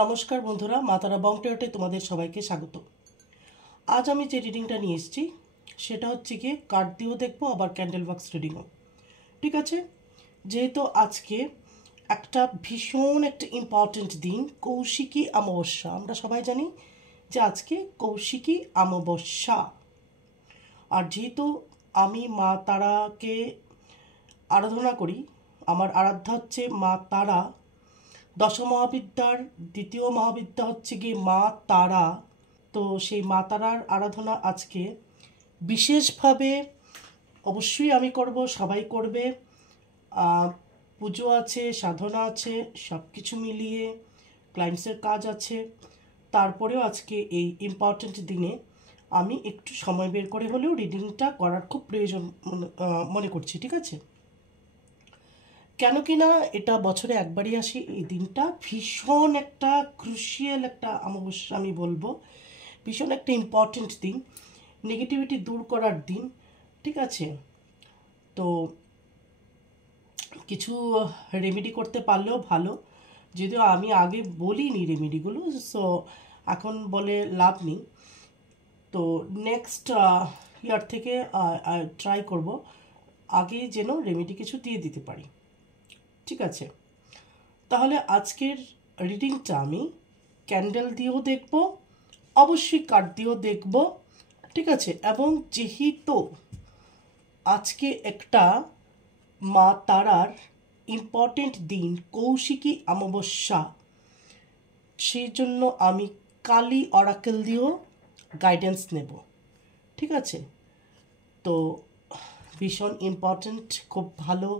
নমস্কার বন্ধুরা, মা তারা বংটেটে তোমাদের সবাইকে স্বাগত। আজ আমি যে রিডিংটা নিয়ে এসেছি সেটা হচ্ছে গিয়ে কার্ড দিয়েও দেখবো, আবার ক্যান্ডেল বক্স রিডিংও। ঠিক আছে, যেহেতু আজকে একটা ভীষণ একটা ইম্পর্টেন্ট দিন, কৌশিকী অমাবস্যা। আমরা সবাই জানি যে আজকে কৌশিকী অমাবস্যা। আর যেহেতু আমি মা তারাকে আরাধনা করি, আমার আরাধ্যা হচ্ছে মা তারা, দশ মহাবিদ্যার দ্বিতীয় মহাবিদ্যা হচ্ছে গিয়ে মা তারা। তো সেই মা তারার আরাধনা আজকে বিশেষভাবে অবশ্যই আমি করব, সবাই করবে। পুজো আছে, সাধনা আছে, সব কিছু মিলিয়ে ক্লায়েন্টসের কাজ আছে। তারপরেও আজকে এই ইম্পর্ট্যান্ট দিনে আমি একটু সময় বের করে হলেও রিডিংটা করার খুব প্রয়োজন মনে করছি। ঠিক আছে, কেন কি না এটা বছরে একবারই আসি। এই দিনটা ভীষণ একটা ক্রুশিয়াল একটা অমাবস্যা আমি বলবো, ভীষণ একটা ইম্পর্টেন্ট দিন, নেগেটিভিটি দূর করার দিন। ঠিক আছে, তো কিছু রেমেডি করতে পারলেও ভালো, যদিও আমি আগে বলিনি রেমেডিগুলো, সো এখন বলে লাভ নেই। তো নেক্সট ইয়ার থেকে ট্রাই করব আগে যেন রেমেডি কিছু দিয়ে দিতে পারি। ঠিক আছে, তাহলে আজকের রিডিংটা আমি ক্যান্ডেল দিয়েও দেখব, অবশ্যই কার্ড দিয়েও দেখব। ঠিক আছে, এবং যেহেতু আজকে একটা মা তারার ইম্পর্টেন্ট দিন, কৌশিকী অমাবস্যা, সেই জন্য আমি কালী অরাকেল দিয়েও গাইডেন্স নেব। ঠিক আছে, তো ভীষণ ইম্পর্টেন্ট, খুব ভালো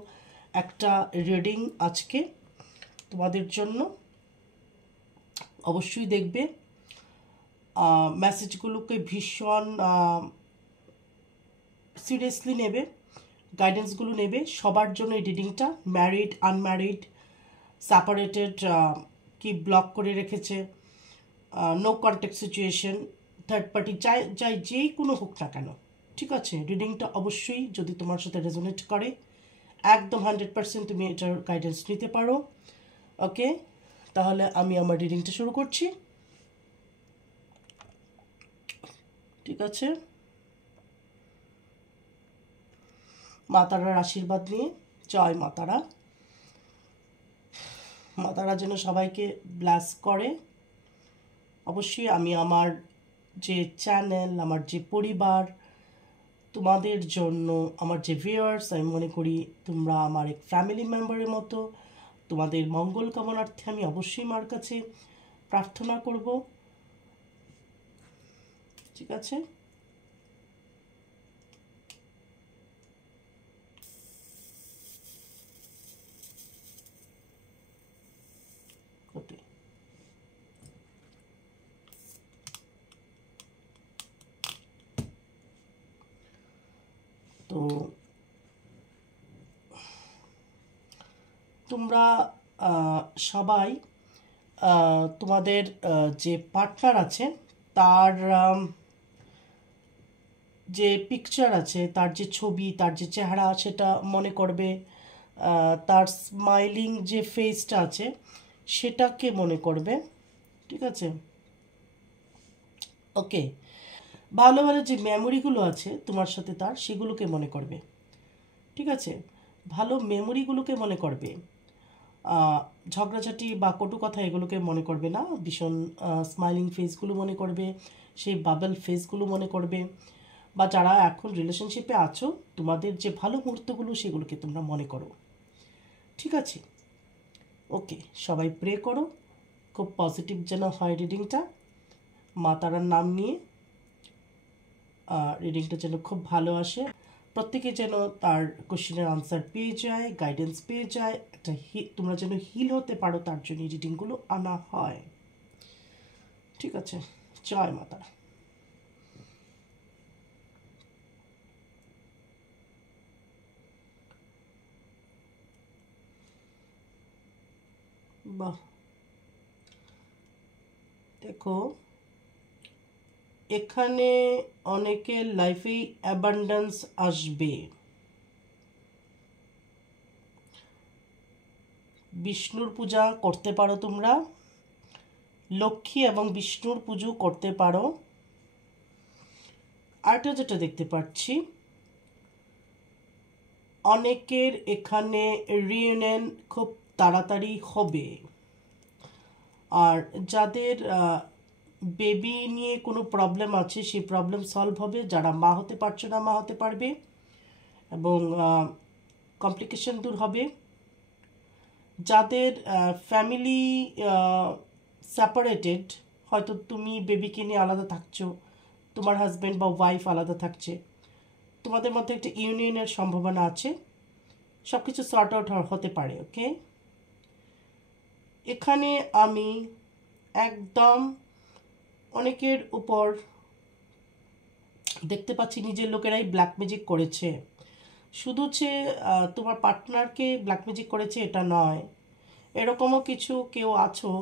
একটা রিডিং আজকে তোমাদের জন্য। অবশ্যই দেখবে, মেসেজগুলোকে ভীষণ সিরিয়াসলি নেবে, গাইডেন্সগুলো নেবে। সবার জন্য এই রিডিংটা, ম্যারিড, আনম্যারিড, সেপারেটেড, কি ব্লক করে রেখেছে, no contact situation, third party, চাই যে কোনো হোক না কেন। ঠিক আছে, রিডিংটা অবশ্যই যদি তোমার সাথে রেজোনেট করে একদম 100% তুমি এটার গাইডেন্স নিতে পারো। ওকে, তাহলে আমি আমার রিডিংটা শুরু করছি। ঠিক আছে, মা তারার আশীর্বাদ নিয়ে, জয় মা তারা। মা তারা যেন সবাইকে ব্লেস করে। অবশ্যই আমি আমার যে চ্যানেল, আমার যে পরিবার, তোমাদের জন্য, আমার যে ভিউয়ার্স, আমি মনে করি তোমরা আমার এক ফ্যামিলি মেম্বারের মতো। তোমাদের মঙ্গল কামনার্থে আমি অবশ্যই মার কাছে প্রার্থনা করব। ঠিক আছে, ওকে। তো তোমরা সবাই তোমাদের যে পার্টনার আছে তার যে পিকচার আছে, তার যে ছবি, তার যে চেহারা, সেটা মনে করবে। তার স্মাইলিং যে ফেসটা আছে সেটাকে মনে করবে। ঠিক আছে, ওকে। ভালো ভালো যে মেমোরিগুলো আছে তোমার সাথে তার, সেগুলোকে মনে করবে। ঠিক আছে, ভালো মেমোরিগুলোকে মনে করবে। ঝগড়াঝাটি বা কটু কথা এগুলোকে মনে করবে না, ভীষণ স্মাইলিং ফেসগুলো মনে করবে, সেই বাবল ফেসগুলো মনে করবে। বা যারা এখন রিলেশনশিপে আছো, তোমাদের যে ভালো মুহূর্তগুলো সেগুলোকে তোমরা মনে করো। ঠিক আছে, ওকে। সবাই প্রে করো খুব পজিটিভ যেন হয় রিডিংটা, মা তারার নাম নিয়ে রিডিংটা যেন খুব ভালো আসে, প্রত্যেকে যেন তার কোশ্চেনের আনসার পেয়ে যায়, গাইডেন্স পেয়ে যায়, একটা তোমরা যেন হিল হতে পারো, তার জন্য এই রিডিংগুলো আনা হয়। ঠিক আছে, জয় মা তারা। বাহ, দেখো এখানে অনেকের লাইফে অ্যাবান্ডেন্স আসবে। বিষ্ণুর পূজা করতে পারো তোমরা, লক্ষ্মী এবং বিষ্ণুর পুজো করতে পারো। আরেকটা যেটা দেখতে পাচ্ছি, অনেকের এখানে রিইউনিয়ন খুব তাড়াতাড়ি হবে। আর যাদের বেবি নিয়ে কোনো প্রবলেম আছে সেই প্রবলেম সলভ হবে। যারা মা হতে পারছে না মা হতে পারবে এবং কমপ্লিকেশন দূর হবে। যাদের ফ্যামিলি সেপারেটেড, হয়তো তুমি বেবিকে নিয়ে আলাদা থাকছো, তোমার হাজব্যান্ড বা ওয়াইফ আলাদা থাকছে, তোমাদের মধ্যে একটা ইউনিয়নের সম্ভাবনা আছে, সব কিছু সর্ট আউট হতে পারে। ওকে, এখানে আমি একদম অনেকের উপর দেখতে পাচ্ছি নিজের লোকেরাই ব্ল্যাক ম্যাজিক করেছে। শুধু যে তোমার পার্টনারকে ব্ল্যাক ম্যাজিক করেছে এটা নয়, এরকমও কিছু কেউ আছো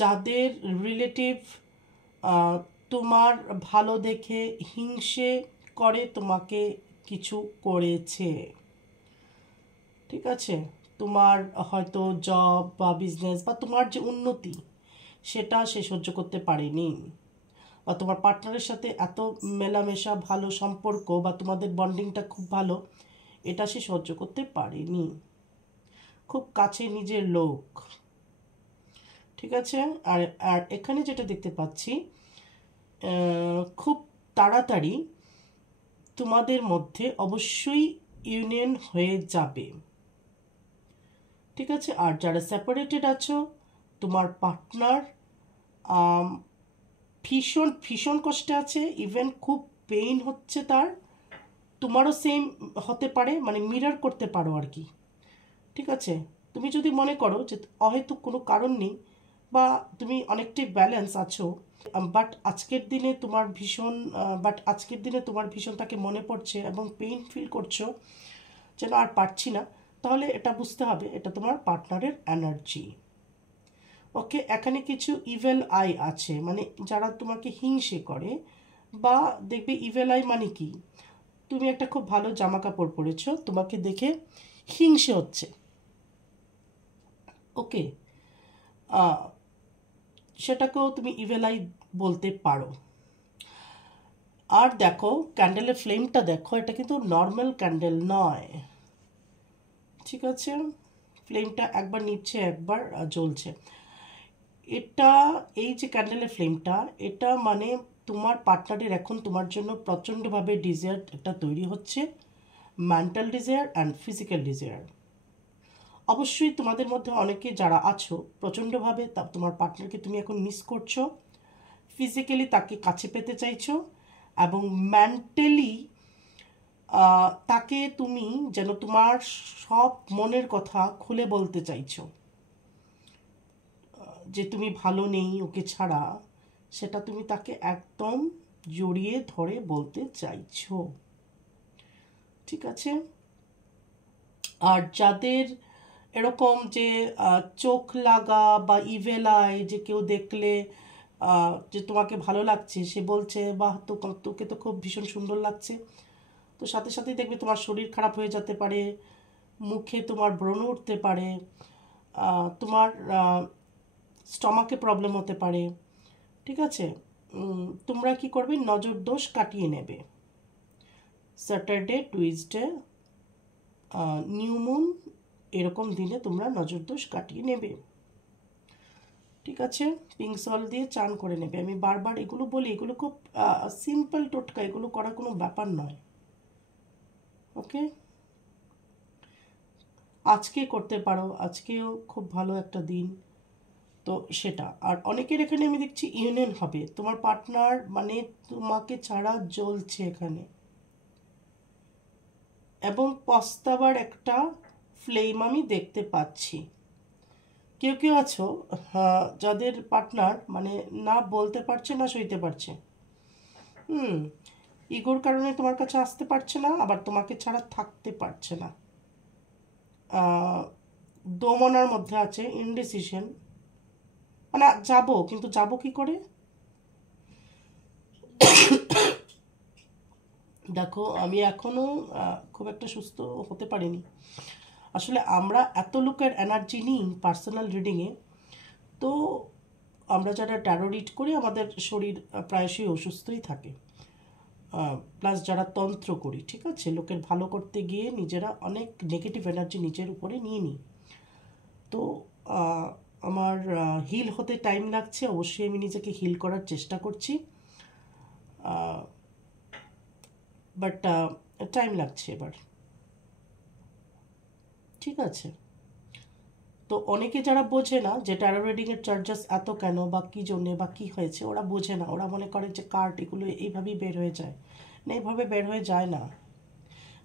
যাদের রিলেটিভ তোমার ভালো দেখে হিংসে করে তোমাকে কিছু করেছে। ঠিক আছে, তোমার হয়তো জব বা বিজনেস বা তোমার যে উন্নতি সেটা সে সহ্য করতে পারেনি, বা তোমার পার্টনারের সাথে এত মেলামেশা ভালো সম্পর্ক বা তোমাদের বন্ডিংটা খুব ভালো, এটা সে সহ্য করতে পারেনি। খুব কাছে নিজের লোক। ঠিক আছে, আর আর এখানে যেটা দেখতে পাচ্ছি, খুব তাড়াতাড়ি তোমাদের মধ্যে অবশ্যই ইউনিয়ন হয়ে যাবে। ঠিক আছে, আর যারা সেপারেটেড আছো, তোমার পার্টনার ভীষণ ভীষণ কষ্টে আছে, ইভেন খুব পেইন হচ্ছে তার, তোমারও সেম হতে পারে, মানে মিরর করতে পারো আর কি। ঠিক আছে, তুমি যদি মনে করো যে হয়তো কোনো কারণ নেই বা তুমি অনেকটাই ব্যালেন্স আছো, বাট আজকের দিনে তোমার ভীষণ তাকে মনে পড়ছে এবং পেইন ফিল করছো যেন আর পারছি না, তাহলে এটা বুঝতে হবে এটা তোমার পার্টনারের এনার্জি। ওকে, এখানে কিছু ইভেল আই আছে, মানে যারা তোমাকে হিংসে করে, বা দেখবে ইভেল আই মানে কি, তুমি একটা খুব ভালো জামা কাপড় পরেছো, তোমাকে দেখে হিংসে হচ্ছে। ওকে, সেটাকেও তুমি ইভেল আই বলতে পারো। আর দেখো ক্যান্ডেলের ফ্লেমটা দেখো, এটা কিন্তু নর্মাল ক্যান্ডেল নয়। ঠিক আছে, ফ্লেমটা একবার নিচ্ছে একবার জ্বলছে। এটা, এই যে ক্যান্ডেলের ফ্লেমটা, এটা মানে তোমার পার্টনারের এখন তোমার জন্য প্রচণ্ডভাবে ডিজায়ার একটা তৈরি হচ্ছে, mental desire and physical desire. অবশ্যই তোমাদের মধ্যে অনেকে যারা আছো প্রচণ্ডভাবে তোমার পার্টনারকে তুমি এখন মিস করছো, ফিজিক্যালি তাকে কাছে পেতে চাইছো, এবং মেন্টালি তাকে তুমি যেন তোমার সব মনের কথা খুলে বলতে চাইছো, যে তুমি ভালো নেই ওকে ছাড়া, সেটা তুমি তাকে একদম জড়িয়ে ধরে বলতে চাইছো। ঠিক আছে, আর যাদের এরকম যে চোখ লাগা বা ইভেল আই, যে কেউ দেখলে যে তোমাকে ভালো লাগছে, সে বলছে বাহ তোকে তো খুব ভীষণ সুন্দর লাগছে, তো সাথে সাথেই দেখবে তোমার শরীর খারাপ হয়ে যেতে পারে, মুখে তোমার ব্রণ উঠতে পারে, তোমার স্টমাকে প্রবলেম হতে পারে। ঠিক আছে, তোমরা কি করবে, নজর দোষ কাটিয়ে নেবে। স্যাটারডে, টুইসডে, নিউ মুন, এরকম দিনে তোমরা নজর দোষ কাটিয়ে নেবে। ঠিক আছে, পিঙ্ক সল দিয়ে চান করে নেবে। আমি বারবার এগুলো বলি, এগুলো খুব সিম্পল টোটকা, এগুলো করার কোনো ব্যাপার নয়। ওকে, আজকে করতে পারো, আজকেও খুব ভালো একটা দিন তো সেটা। আর অনেকের এখানে আমি দেখছি ইউনিয়ন হবে, তোমার পার্টনার মানে তোমাকে ছাড়া জ্বলছে এখানে, এবং পস্তাবার একটা ফ্লেম আমি দেখতে পাচ্ছি। কেউ কেউ আছো যাদের পার্টনার মানে না বলতে পারছে না সইতে পারছে, ইগোর কারণে তোমার কাছে আসতে পারছে না, আবার তোমাকে ছাড়া থাকতে পারছে না, দোমনার মধ্যে আছে, ইনডিসিশন, মানে যাবো কিন্তু যাবো কি করে। দেখো আমি এখনো খুব একটা সুস্থ হতে পারিনি। আসলে আমরা এত লোকের এনার্জি নিই পার্সোনাল রিডিংয়ে, তো আমরা যারা ট্যারো রিড করি আমাদের শরীর প্রায়শই অসুস্থই থাকে, প্লাস যারা তন্ত্র করি, ঠিক আছে, লোকের ভালো করতে গিয়ে নিজেরা অনেক নেগেটিভ এনার্জি নিজের উপরে নিয়ে নিই। তো আমার হিল হতে টাইম লাগছে, অবশ্যই আমি নিজেকে হিল করার চেষ্টা করছি, বাট টাইম লাগছে এবার, ঠিক আছে। তো অনেকে যারা বোঝে না যে ট্যারো রিডিংয়ের চার্জেস এত কেন বা কী জন্যে বা কী হয়েছে, ওরা বোঝে না, ওরা মনে করে যে কার্ড এগুলো এইভাবেই বের হয়ে যায় না, এইভাবে বের হয়ে যায় না।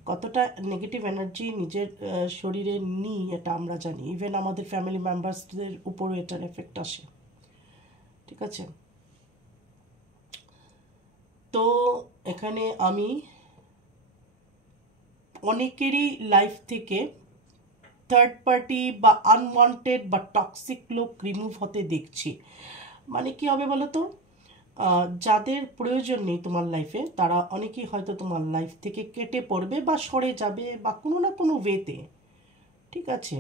কতটা নেগেটিভ এনার্জি নিজের শরীরে নিই এটা আমরা জানি, ইভেন আমাদের ফ্যামিলি মেম্বার্সদের উপরও এটার এফেক্ট আসে, ঠিক আছে। তো এখানে আমি অনেকেরই লাইফ থেকে থার্ড পার্টি বা আনওয়ান্টেড বা টক্সিক লোক রিমুভ হতে দেখছি। মানে কি হবে বলো তো, যাদের প্রয়োজন নেই তোমার লাইফে তারা অনেকেই হয়তো তোমার লাইফ থেকে কেটে পড়বে বা সরে যাবে বা কোনো না কোনো ওয়েতে, ঠিক আছে।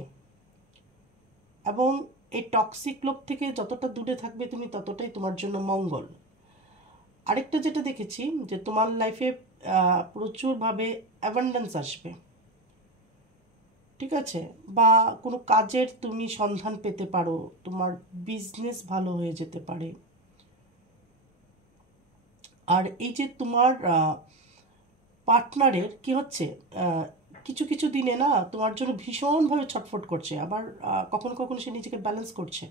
এবং এই টক্সিক লোক থেকে যতটা দূরে থাকবে তুমি ততটাই তোমার জন্য মঙ্গল। আরেকটা যেটা দেখেছি যে তোমার লাইফে প্রচুরভাবে অ্যাবান্ডেন্স আসবে, ঠিক আছে, বা কোনো কাজের তুমি সন্ধান পেতে পারো, তোমার বিজনেস ভালো হয়ে যেতে পারে। আর এই যে তোমার পার্টনারের কি হচ্ছে, কিছু কিছু দিনে না তোমার জন্য ভীষণভাবে ছটফট করছে, আবার কখনো কখনো সে নিজেকে ব্যালেন্স করছে।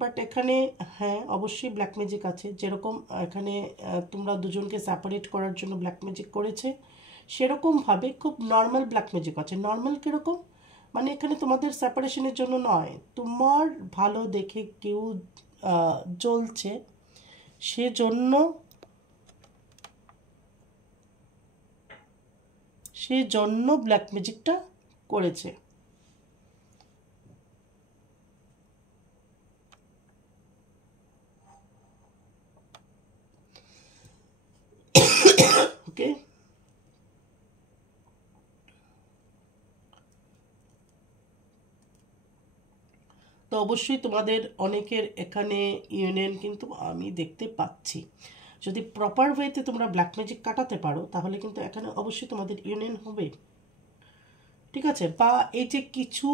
বাট এখানে হ্যাঁ অবশ্যই ব্ল্যাক ম্যাজিক আছে, যেরকম এখানে তোমরা দুজনকে সেপারেট করার জন্য ব্ল্যাক ম্যাজিক করেছে, সেরকমভাবে খুব নর্মাল ব্ল্যাক ম্যাজিক আছে। নর্মাল কীরকম, মানে এখানে তোমাদের সেপারেশনের জন্য নয়, তোমার ভালো দেখে কেউ জ্বলছে সেজন্য, সেজন্য ব্ল্যাক ম্যাজিকটা করেছে। ওকে, তো অবশ্যই তোমাদের অনেকের এখানে ইউনিয়ন কিন্তু আমি দেখতে পাচ্ছি। যদি প্রপার ওয়েতে তোমরা ব্ল্যাক ম্যাজিক কাটাতে পারো তাহলে কিন্তু এখানে অবশ্যই তোমাদের ইউনিয়ন হবে, ঠিক আছে। বা এই যে কিছু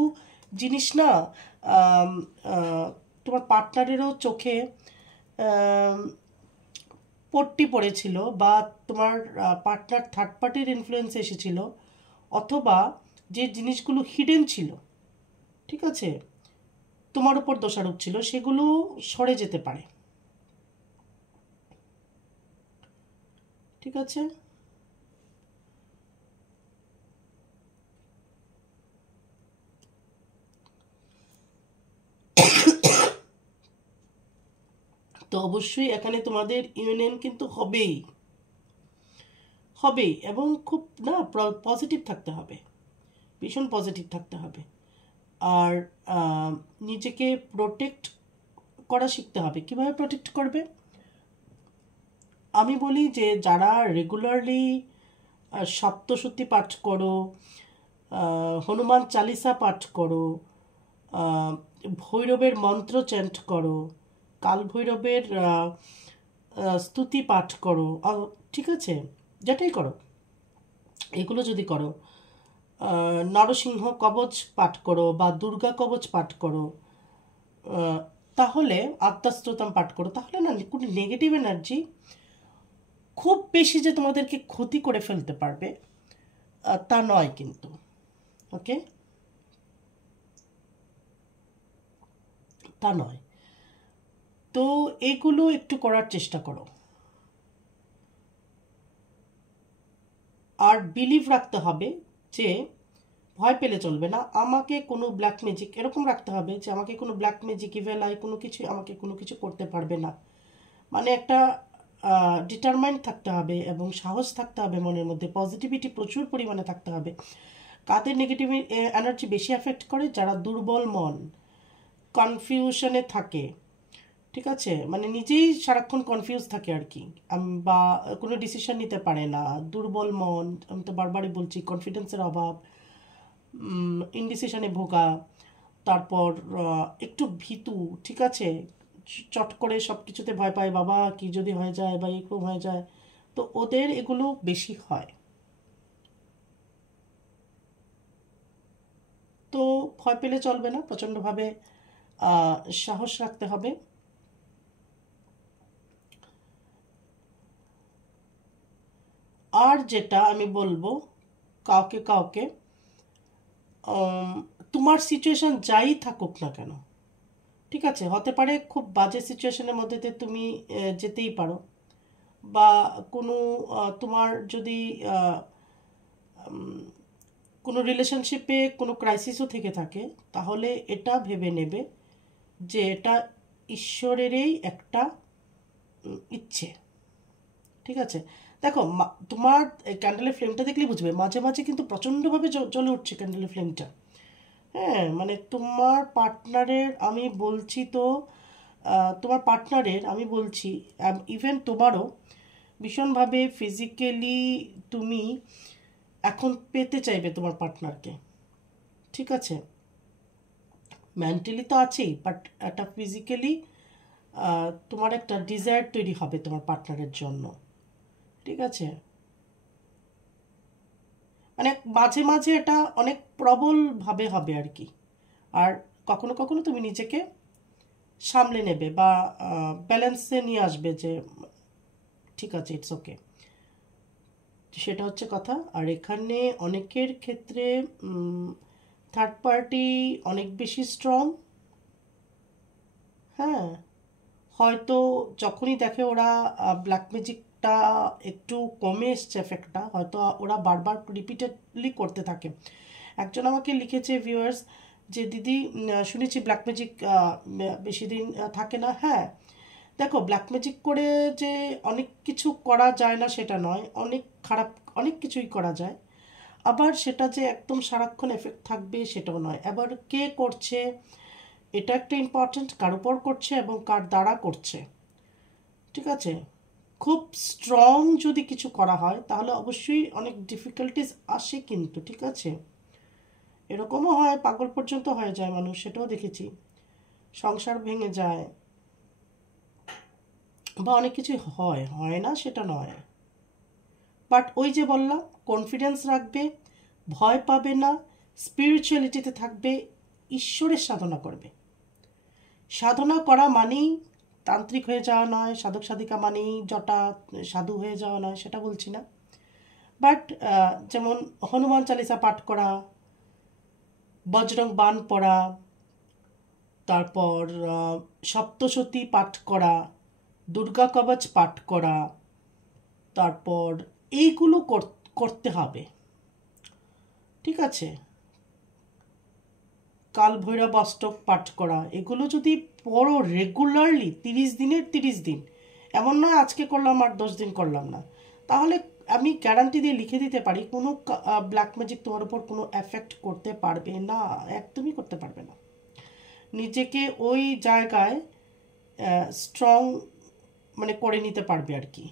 জিনিস না আম, তোমার পার্টনারেরও চোখে পট্টি পড়েছিল, বা তোমার পার্টনার থার্ড পার্টির ইনফ্লুয়েন্স এসেছিল, অথবা যে জিনিসগুলো হিডেন ছিল, ঠিক আছে, তোমার উপর দোষারোপ ছিল, সেগুলো সরে যেতে পারে, ঠিক আছে। তো অবশ্যই এখানে তোমাদের ইউনিয়ন কিন্তু হবেই হবেই, এবং খুব না পজিটিভ থাকতে হবে, ভীষণ পজিটিভ থাকতে হবে। আর নিজেকে প্রোটেক্ট করা শিখতে হবে। কিভাবে প্রোটেক্ট করবে, আমি বলি যে যারা রেগুলারলি সপ্তশতী পাঠ করো, হনুমান চালিসা পাঠ করো, ভৈরবের মন্ত্র চ্যান্ট করো, কাল ভৈরবের স্তুতি পাঠ করো, ঠিক আছে, যেটাই করো, এগুলো যদি করো, নরসিংহ কবচ পাঠ করো বা দুর্গা কবচ পাঠ করো, তাহলে আত্মাস্ত্রোতম পাঠ করো, তাহলে না কোনো নেগেটিভ এনার্জি খুব বেশি যে তোমাদেরকে ক্ষতি করে ফেলতে পারবে তা নয় কিন্তু, ওকে, তা নয়। তো এগুলো একটু করার চেষ্টা করো। আর বিলিভ রাখতে হবে যে ভয় পেলে চলবে না, আমাকে কোনো ব্ল্যাক ম্যাজিক এরকম রাখতে হবে যে আমাকে কোনো ব্ল্যাক ম্যাজিক ইভেল আই কোনো কিছু আমাকে কোনো কিছু করতে পারবে না। মানে একটা ডিটারমাইন্ড থাকতে হবে এবং সাহস থাকতে হবে, মনের মধ্যে পজিটিভিটি প্রচুর পরিমাণে থাকতে হবে। কাদের নেগেটিভ এনার্জি বেশি এফেক্ট করে, যারা দুর্বল মন, কনফিউশনে থাকে, ঠিক আছে, মানে নিজেই সারাক্ষণ কনফিউজ থাকে আর কি, বা কোনো ডিসিশন নিতে পারে না, দুর্বল মন, আমি তো বারবারই বলছি, কনফিডেন্সের অভাব, ইনডিসিশনে ভোগা, তারপর একটু ভীতু, ঠিক আছে, চট করে সব কিছুতে ভয় পায়, বাবা কি যদি হয়ে যায় বা এরকম হয়ে যায়, তো ওদের এগুলো বেশি হয়। তো ভয় পেলে চলবে না, প্রচণ্ডভাবে সাহস রাখতে হবে। আর যেটা আমি বলবো কাউকে কাউকে, তোমার সিচুয়েশন যাই থাকুক না কেন, ঠিক আছে, হতে পারে খুব বাজে সিচুয়েশনের মধ্যে দিয়ে তুমি যেতেই পারো, বা কোনো তোমার যদি আহ, কোনো রিলেশনশিপে কোনো ক্রাইসিসও থেকে থাকে, তাহলে এটা ভেবে নেবে যে এটা ঈশ্বরেরই একটা ইচ্ছে, ঠিক আছে। দেখো, তোমার ক্যান্ডেলের ফ্লেমটা দেখলেই বুঝবে, মাঝে মাঝে কিন্তু প্রচণ্ডভাবে জ্বলে উঠছে ক্যান্ডেলের ফ্লেমটা। হ্যাঁ, মানে তোমার পার্টনারের আমি বলছি তো, তোমার পার্টনারের আমি বলছি, ইভেন তোমারও ভীষণভাবে ফিজিক্যালি তুমি এখন পেতে চাইবে তোমার পার্টনারকে, ঠিক আছে। মেন্টালি তো আছেই, বাট একটা ফিজিক্যালি তোমার একটা ডিজায়ার তৈরি হবে তোমার পার্টনারের জন্য, ঠিক আছে। মানে মাঝে মাঝে এটা অনেক প্রবলভাবে হবে আর কি। আর কখনো কখনো তুমি নিজেকে সামলে নেবে বা ব্যালেন্সে নিয়ে আসবে যে ঠিক আছে, ইটস ওকে, সেটা হচ্ছে কথা। আর এখানে অনেকের ক্ষেত্রে থার্ড পার্টি অনেক বেশি স্ট্রং। হ্যাঁ, হয়তো যখনই দেখে ওরা ব্ল্যাক ম্যাজিকটা একটু কমে এসছে এফেক্টটা, হয়তো ওরা বারবার রিপিটেডলি করতে থাকে। একজন আমাকে লিখেছে ভিউয়ার্স যে দিদি শুনেছি ব্ল্যাক ম্যাজিক বেশি দিন থাকে না। হ্যাঁ, দেখো, ব্ল্যাক ম্যাজিক করে যে অনেক কিছু করা যায় না সেটা নয়, অনেক খারাপ অনেক কিছুই করা যায়। আবার সেটা যে একদম সারাক্ষণ এফেক্ট থাকবে সেটাও নয়। আবার কে করছে এটা একটা ইম্পর্ট্যান্ট, কার উপর করছে এবং কার দ্বারা করছে, ঠিক আছে। খুব স্ট্রং যদি কিছু করা হয় তাহলে অবশ্যই অনেক ডিফিকাল্টিস আসে কিন্তু, ঠিক আছে। এরকমও হয় পাগল পর্যন্ত হয়ে যায় মানুষ, সেটাও দেখেছি, সংসার ভেঙে যায় বা অনেক কিছু হয়, হয় না সেটা নয়। বাট ওই যে বললাম, কনফিডেন্স রাখবে, ভয় পাবে না, স্পিরিচুয়ালিটিতে থাকবে, ঈশ্বরের সাধনা করবে। সাধনা করা মানেই তান্ত্রিক হয়ে যাওয়া নয়, সাধক সাধিকা মানেই জটা সাধু হয়ে যাওয়া নয়, সেটা বলছি না। বাট যেমন হনুমান চালিসা পাঠ করা, বজরং বান পড়া, তারপর সপ্তশতী পাঠ করা, দুর্গা কবচ পাঠ করা, তারপর এইগুলো করতে হবে, ঠিক আছে। কাল ভৈরব অষ্টক পাঠ করা, এগুলো যদি পড়ো রেগুলারলি 30 দিনের 30 দিন, এমন নয় আজকে করলাম আর 10 দিন করলাম না, তাহলে আমি গ্যারান্টি দিয়ে লিখে দিতে পারি কোনো ব্ল্যাক ম্যাজিক তোমার উপর কোনো এফেক্ট করতে পারবে না, একদমই করতে পারবে না। নিজেকে ওই জায়গায় স্ট্রং মানে করে নিতে পারবে আর কি,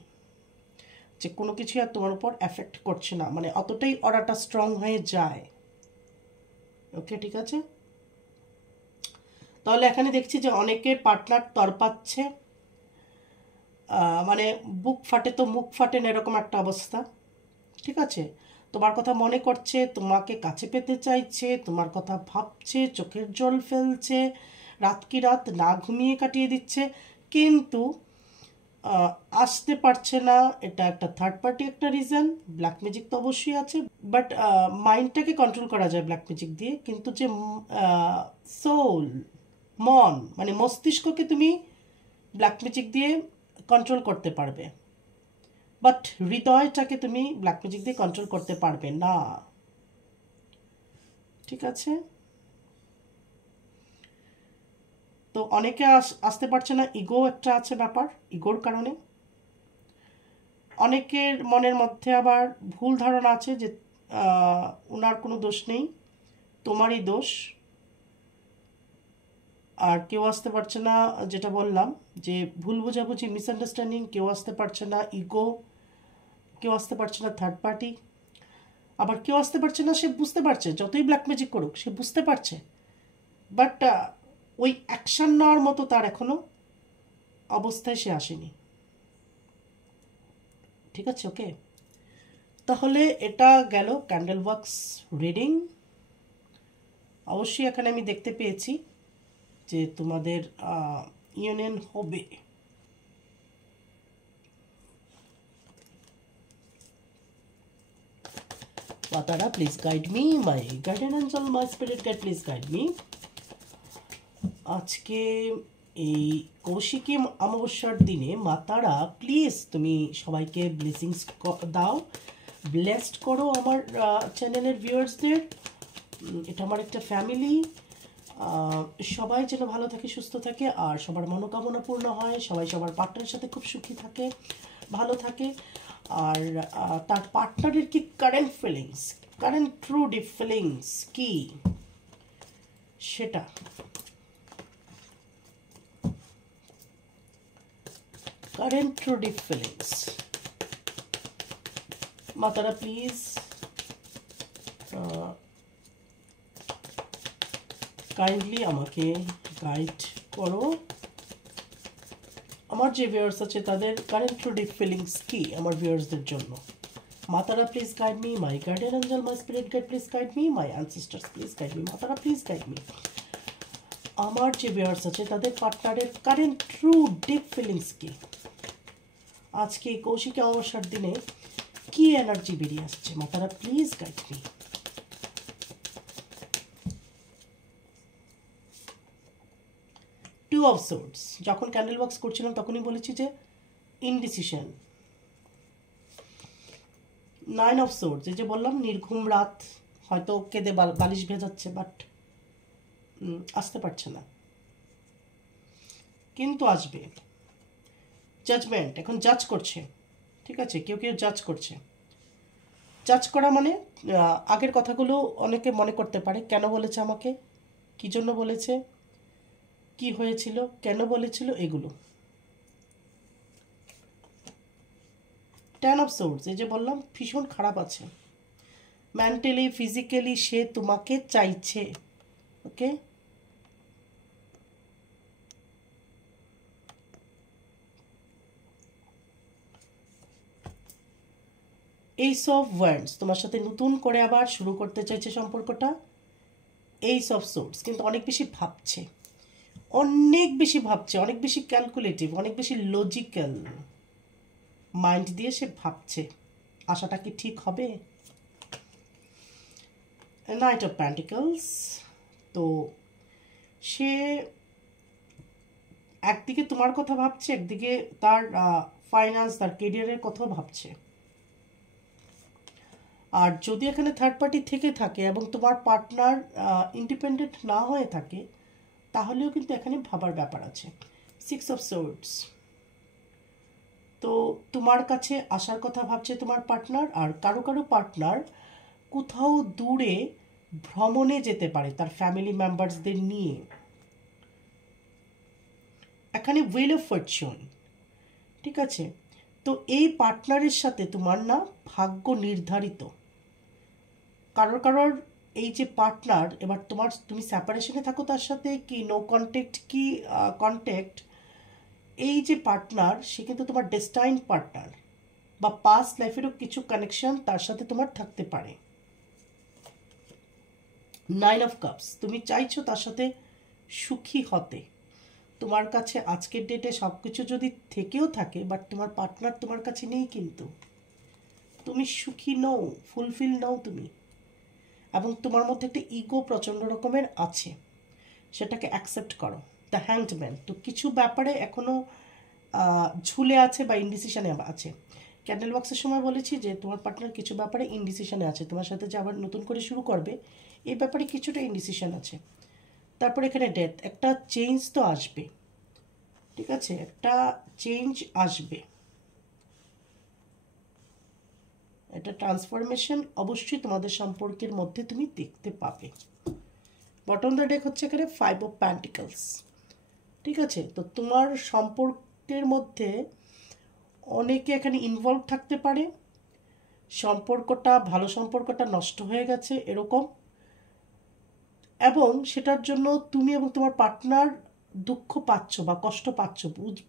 যে কোনো কিছু আর তোমার উপর এফেক্ট করছে না, মানে অতটাই অরাটা স্ট্রং হয়ে যায়। ওকে, ঠিক আছে। তাহলে এখানে দেখছি যে অনেকের পার্টনার তরপাচ্ছে, মানে বুক ফাটে তো মুখ ফাটে না, এরকম একটা অবস্থা, ঠিক আছে। তোমার কথা মনে করছে, তোমাকে কাছে পেতে চাইছে, তোমার কথা ভাবছে, চোখের জল ফেলছে, রাত কি রাত না ঘুমিয়ে কাটিয়ে দিচ্ছে, কিন্তু আসতে পারছে না। এটা একটা থার্ড পার্টি একটা রিজন। ব্ল্যাক ম্যাজিক তো অবশ্যই আছে, বাট মাইন্ডটাকে কন্ট্রোল করা যায় ব্ল্যাক ম্যাজিক দিয়ে, কিন্তু যে সোল, মন মানে মস্তিষ্ককে তুমি ব্ল্যাক ম্যাজিক দিয়ে কন্ট্রোল করতে পারবে, বাট হৃদয়টাকে তুমি ব্ল্যাক ম্যাজিক দিয়ে কন্ট্রোল করতে পারবে না, ঠিক আছে। তো অনেকে আসতে পারছে না, ইগো একটা আছে ব্যাপার, ইগোর কারণে। অনেকের মনের মধ্যে আবার ভুল ধারণা আছে যে ওনার কোনো দোষ নেই, তোমারই দোষ। আর কেউ আসতে পারছে না, যেটা বললাম যে ভুল বোঝাবুঝি, মিসআন্ডারস্ট্যান্ডিং, কেউ আসতে পারছে না ইগো, কেউ আসতে পারছে না থার্ড পার্টি, আবার কেউ আসতে পারছে না সে বুঝতে পারছে, যতই ব্ল্যাক ম্যাজিক করুক সে বুঝতে পারছে বাট ওই অ্যাকশন নেওয়ার মতো তার এখনো অবস্থায় সে আসেনি। ঠিক আছে, ওকে। তাহলে এটা গেল ক্যান্ডেল ওয়াক্স রিডিং। অবশ্যই এখানে আমি দেখতে পেয়েছি যে তোমাদের ইউনিয়ন হবে। মাতারা please guide me, my guardian angel, my spirit guide please guide me. আজকে এই কৌশিকী অমাবস্যার দিনে মাতারা প্লিজ তুমি সবাইকে ব্লেসিংস দাও, ব্লেসড করো আমার চ্যানেলের ভিউয়ার্সদের। এটা আমার একটা ফ্যামিলি, সবাই যেন ভালো থাকে, সুস্থ থাকে, আর সবার মনোকামনা পূর্ণ হয়, সবাই সবার পার্টনারের সাথে খুব সুখী থাকে, ভালো থাকে। আর তার পার্টনারের কি current feelings, current true deep feelings কি সেটা কারেন্ট ট্রু ডিপ ফিলিংস মাতারা প্লিজ কাইন্ডলি আমাকে গাইড করো। আমার যে ভিউয়ার্স আছে তাদের কারেন্ট ট্রু ডিপ ফিলিংস কি আমার ভিউয়ার্সদের জন্য। মাতারা please guide me, my guardian angel, my spirit guide please guide me, my ancestors please guide me. মাতারা প্লিজ গাইড মি। আমার যে ভিউয়ার্স আছে তাদের পার্টনারের কারেন্ট ট্রু ডিপ ফিলিংস কি, আজকে কৌশিকী অমাবস্যার দিনে কি এনার্জি বেরিয়ে আসছে। মাতারা please guide me. Two of swords, যখন ক্যান্ডেল বক্স করছিলাম তখনই বলেছি যে ইনডিসিশন। নাইন অফ সোর্ডস, এই যে বললাম নির্ঘুম রাত, হয়তো কেঁদে বালিশ ভেজাচ্ছে, বাট আসতে পারছে না, কিন্তু আসবে। জাজমেন্ট, এখন জাজ করছে। ঠিক আছে, কেউ কেউ জাজ করছে। জাজ করা মানে আগের কথাগুলো অনেকে মনে করতে পারে, কেন বলেছে আমাকে, কি জন্য বলেছে, কি হয়েছিল, কেন বলেছিল, এগুলো। টেন অফ সোর্ডস, এই যে বললাম ভীষণ খারাপ আছে, মেন্টালি ফিজিক্যালি সে তোমাকে চাইছে। ওকে, এইস অফ ওয়ান্ডস, তোমার সাথে নতুন করে আবার শুরু করতে চাইছে সম্পর্কটা। এইস অফ সোর্ডস, কিন্তু অনেক বেশি ভাবছে, অনেক বেশি ভাবছে, অনেক বেশি ক্যালকুলেটিভ, অনেক বেশি লজিক্যাল মাইন্ড দিয়ে সে ভাবছে। আশাটা কি ঠিক হবে? নাইট অফ প্যান্টিকলস, তো সে একদিকে তোমার কথা ভাবছে, একদিকে তার ফাইন্যান্স, তার কেরিয়ারের কথাও ভাবছে। আর যদি এখানে থার্ড পার্টি থেকে থাকে এবং তোমার পার্টনার ইন্ডিপেন্ডেন্ট না হয়ে থাকে, তাহলেও কিন্তু এখানে ভাবার ব্যাপার আছে। সিক্স অফ সোর্ডস, তো তোমার কাছে আসার কথা ভাবছে তোমার পার্টনার, আর কারো কারো পার্টনার কোথাও দূরে ভ্রমণে যেতে পারে তার ফ্যামিলি মেম্বার্সদের নিয়ে। এখানে হুইল অফ ফরচুন, ঠিক আছে। তো এই পার্টনারের সাথে তোমার না ভাগ্য নির্ধারিত। কারোর কারোর এই যে পার্টনার, এবার তুমি সেপারেশনে থাকো তার সাথে, কি নো কন্ট্যাক্ট, কি কন্ট্যাক্ট, এই যে পার্টনার সে কিন্তু তোমার ডেস্টাইন পার্টনার, বা পাস্ট লাইফেরও কিছু কানেকশন তার সাথে তোমার থাকতে পারে। নাইন অফ কাপস, তুমি চাইছো তার সাথে সুখী হতে। তোমার কাছে আজকের ডেটে সব কিছু যদি থেকেও থাকে, বাট তোমার পার্টনার তোমার কাছে নেই, কিন্তু তুমি সুখী নও, ফুলফিল নও তুমি, এবং তোমার মধ্যে একটা ইগো প্রচণ্ড রকমের আছে, সেটাকে অ্যাকসেপ্ট করো। দ্য হ্যাংডম্যান, তো কিছু ব্যাপারে এখনও ঝুলে আছে বা ইনডিসিশনে আছে। ক্যান্ডেল বক্সের সময় বলেছি যে তোমার পার্টনার কিছু ব্যাপারে ইনডিসিশনে আছে, তোমার সাথে যে আবার নতুন করে শুরু করবে এই ব্যাপারে কিছুটা ইনডিসিশন আছে। তারপর এখানে ডেথ, একটা চেঞ্জ তো আসবে, ঠিক আছে, একটা চেঞ্জ আসবে, এটা ট্রান্সফরমেশন অবশ্যই তোমাদের সম্পর্কের মধ্যে তুমি দেখতে পাবে। বটম দ্য ডেক হচ্ছে এখানে ফাইভ অফ প্যান্টিকলস, ঠিক আছে। তো তোমার সম্পর্কের মধ্যে অনেকে এখানে ইনভলভ থাকতে পারে, সম্পর্কটা, ভালো সম্পর্কটা নষ্ট হয়ে গেছে এরকম, এবং সেটার জন্য তুমি এবং তোমার পার্টনার দুঃখ পাচ্ছ বা কষ্ট পাচ্ছ,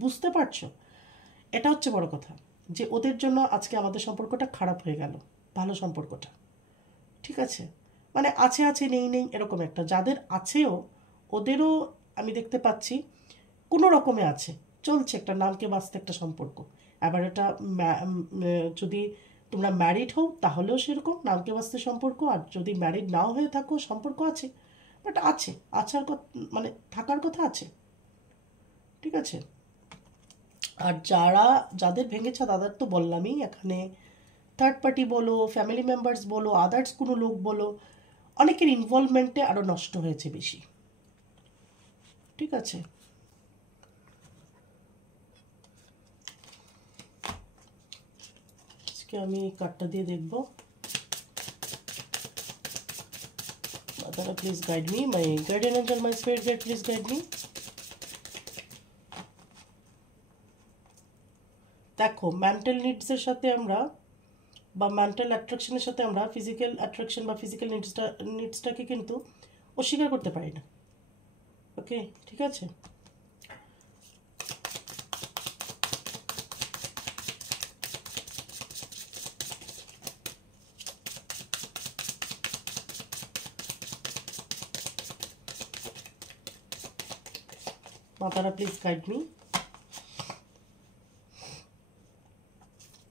বুঝতে পারছো। এটা হচ্ছে বড় কথা, যে ওদের জন্য আজকে আমাদের সম্পর্কটা খারাপ হয়ে গেল, ভালো সম্পর্কটা। ঠিক আছে, মানে আছে আছে নেই নেই এরকম একটা, যাদের আছেও ওদেরও আমি দেখতে পাচ্ছি কোনো রকমে আছে, চলছে একটা নামকে বাঁচতে একটা সম্পর্ক। এবার এটা যদি তোমরা ম্যারিড হও তাহলেও সেরকম নামকে বাঁচতে সম্পর্ক, আর যদি ম্যারিড নাও হয়ে থাকো সম্পর্ক আছে, বাট আছে, আছার কথা মানে থাকার কথা আছে। ঠিক আছে, আর যাদের ভেঙেছে তাদের তো বললামই, এখানে থার্ড পার্টি বলো, ফ্যামিলি মেম্বার্স বলো, আদার্স কোনো লোক বলো, অনেকের ইনভলভমেন্টে আরও নষ্ট হয়েছে বেশি। ঠিক আছে, আজকে আমি কার্ডটা দিয়ে দেখবো। Please guide me, my guardian angel, my spirit guide, please guide me. দেখো, মেন্টাল নিডসের সাথে আমরা বা মেন্টাল অ্যাট্রাকশনের সাথে আমরা ফিজিক্যাল অ্যাট্রাকশন বা ফিজিক্যাল নিডসটাকে কিন্তু অস্বীকার করতে পারি না। ওকে, ঠিক আছে। মাতারা প্লিজ গাইড মি।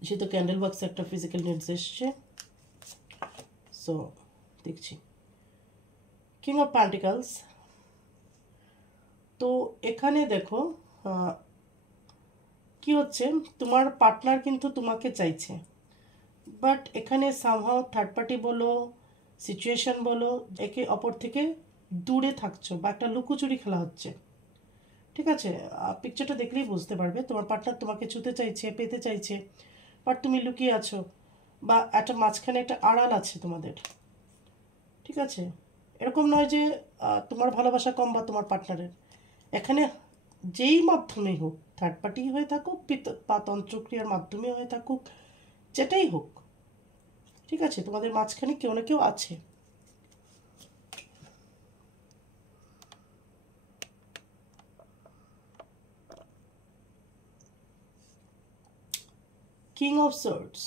যেহেতু ক্যান্ডেল বক্সে একটা ফিজিক্যাল নিডস এসছে, সো দেখছি কিং অফ প্যান্টিকলস। তো এখানে দেখো কি হচ্ছে, তোমার পার্টনার কিন্তু তোমাকে চাইছে, বাট এখানে সামহাও থার্ড পার্টি বলো, সিচুয়েশন বলো, একে অপর থেকে দূরে থাকছো বা একটা লুকোচুরি খেলা হচ্ছে। ঠিক আছে, পিকচারটা দেখলেই বুঝতে পারবে তোমার পার্টনার তোমাকে ছুতে চাইছে, পেতে চাইছে, বাট তুমি লুকিয়ে আছো, বা একটা মাঝখানে একটা আড়াল আছে তোমাদের। ঠিক আছে, এরকম নয় যে তোমার ভালোবাসা কম বা তোমার পার্টনারের। এখানে যেই মাধ্যমেই হোক, থার্ড পার্টি হয়ে থাকুক বা তন্ত্রক্রিয়ার মাধ্যমে হয়ে থাকুক, যেটাই হোক, ঠিক আছে, তোমাদের মাঝখানে কেউ না কেউ আছে। King of swords.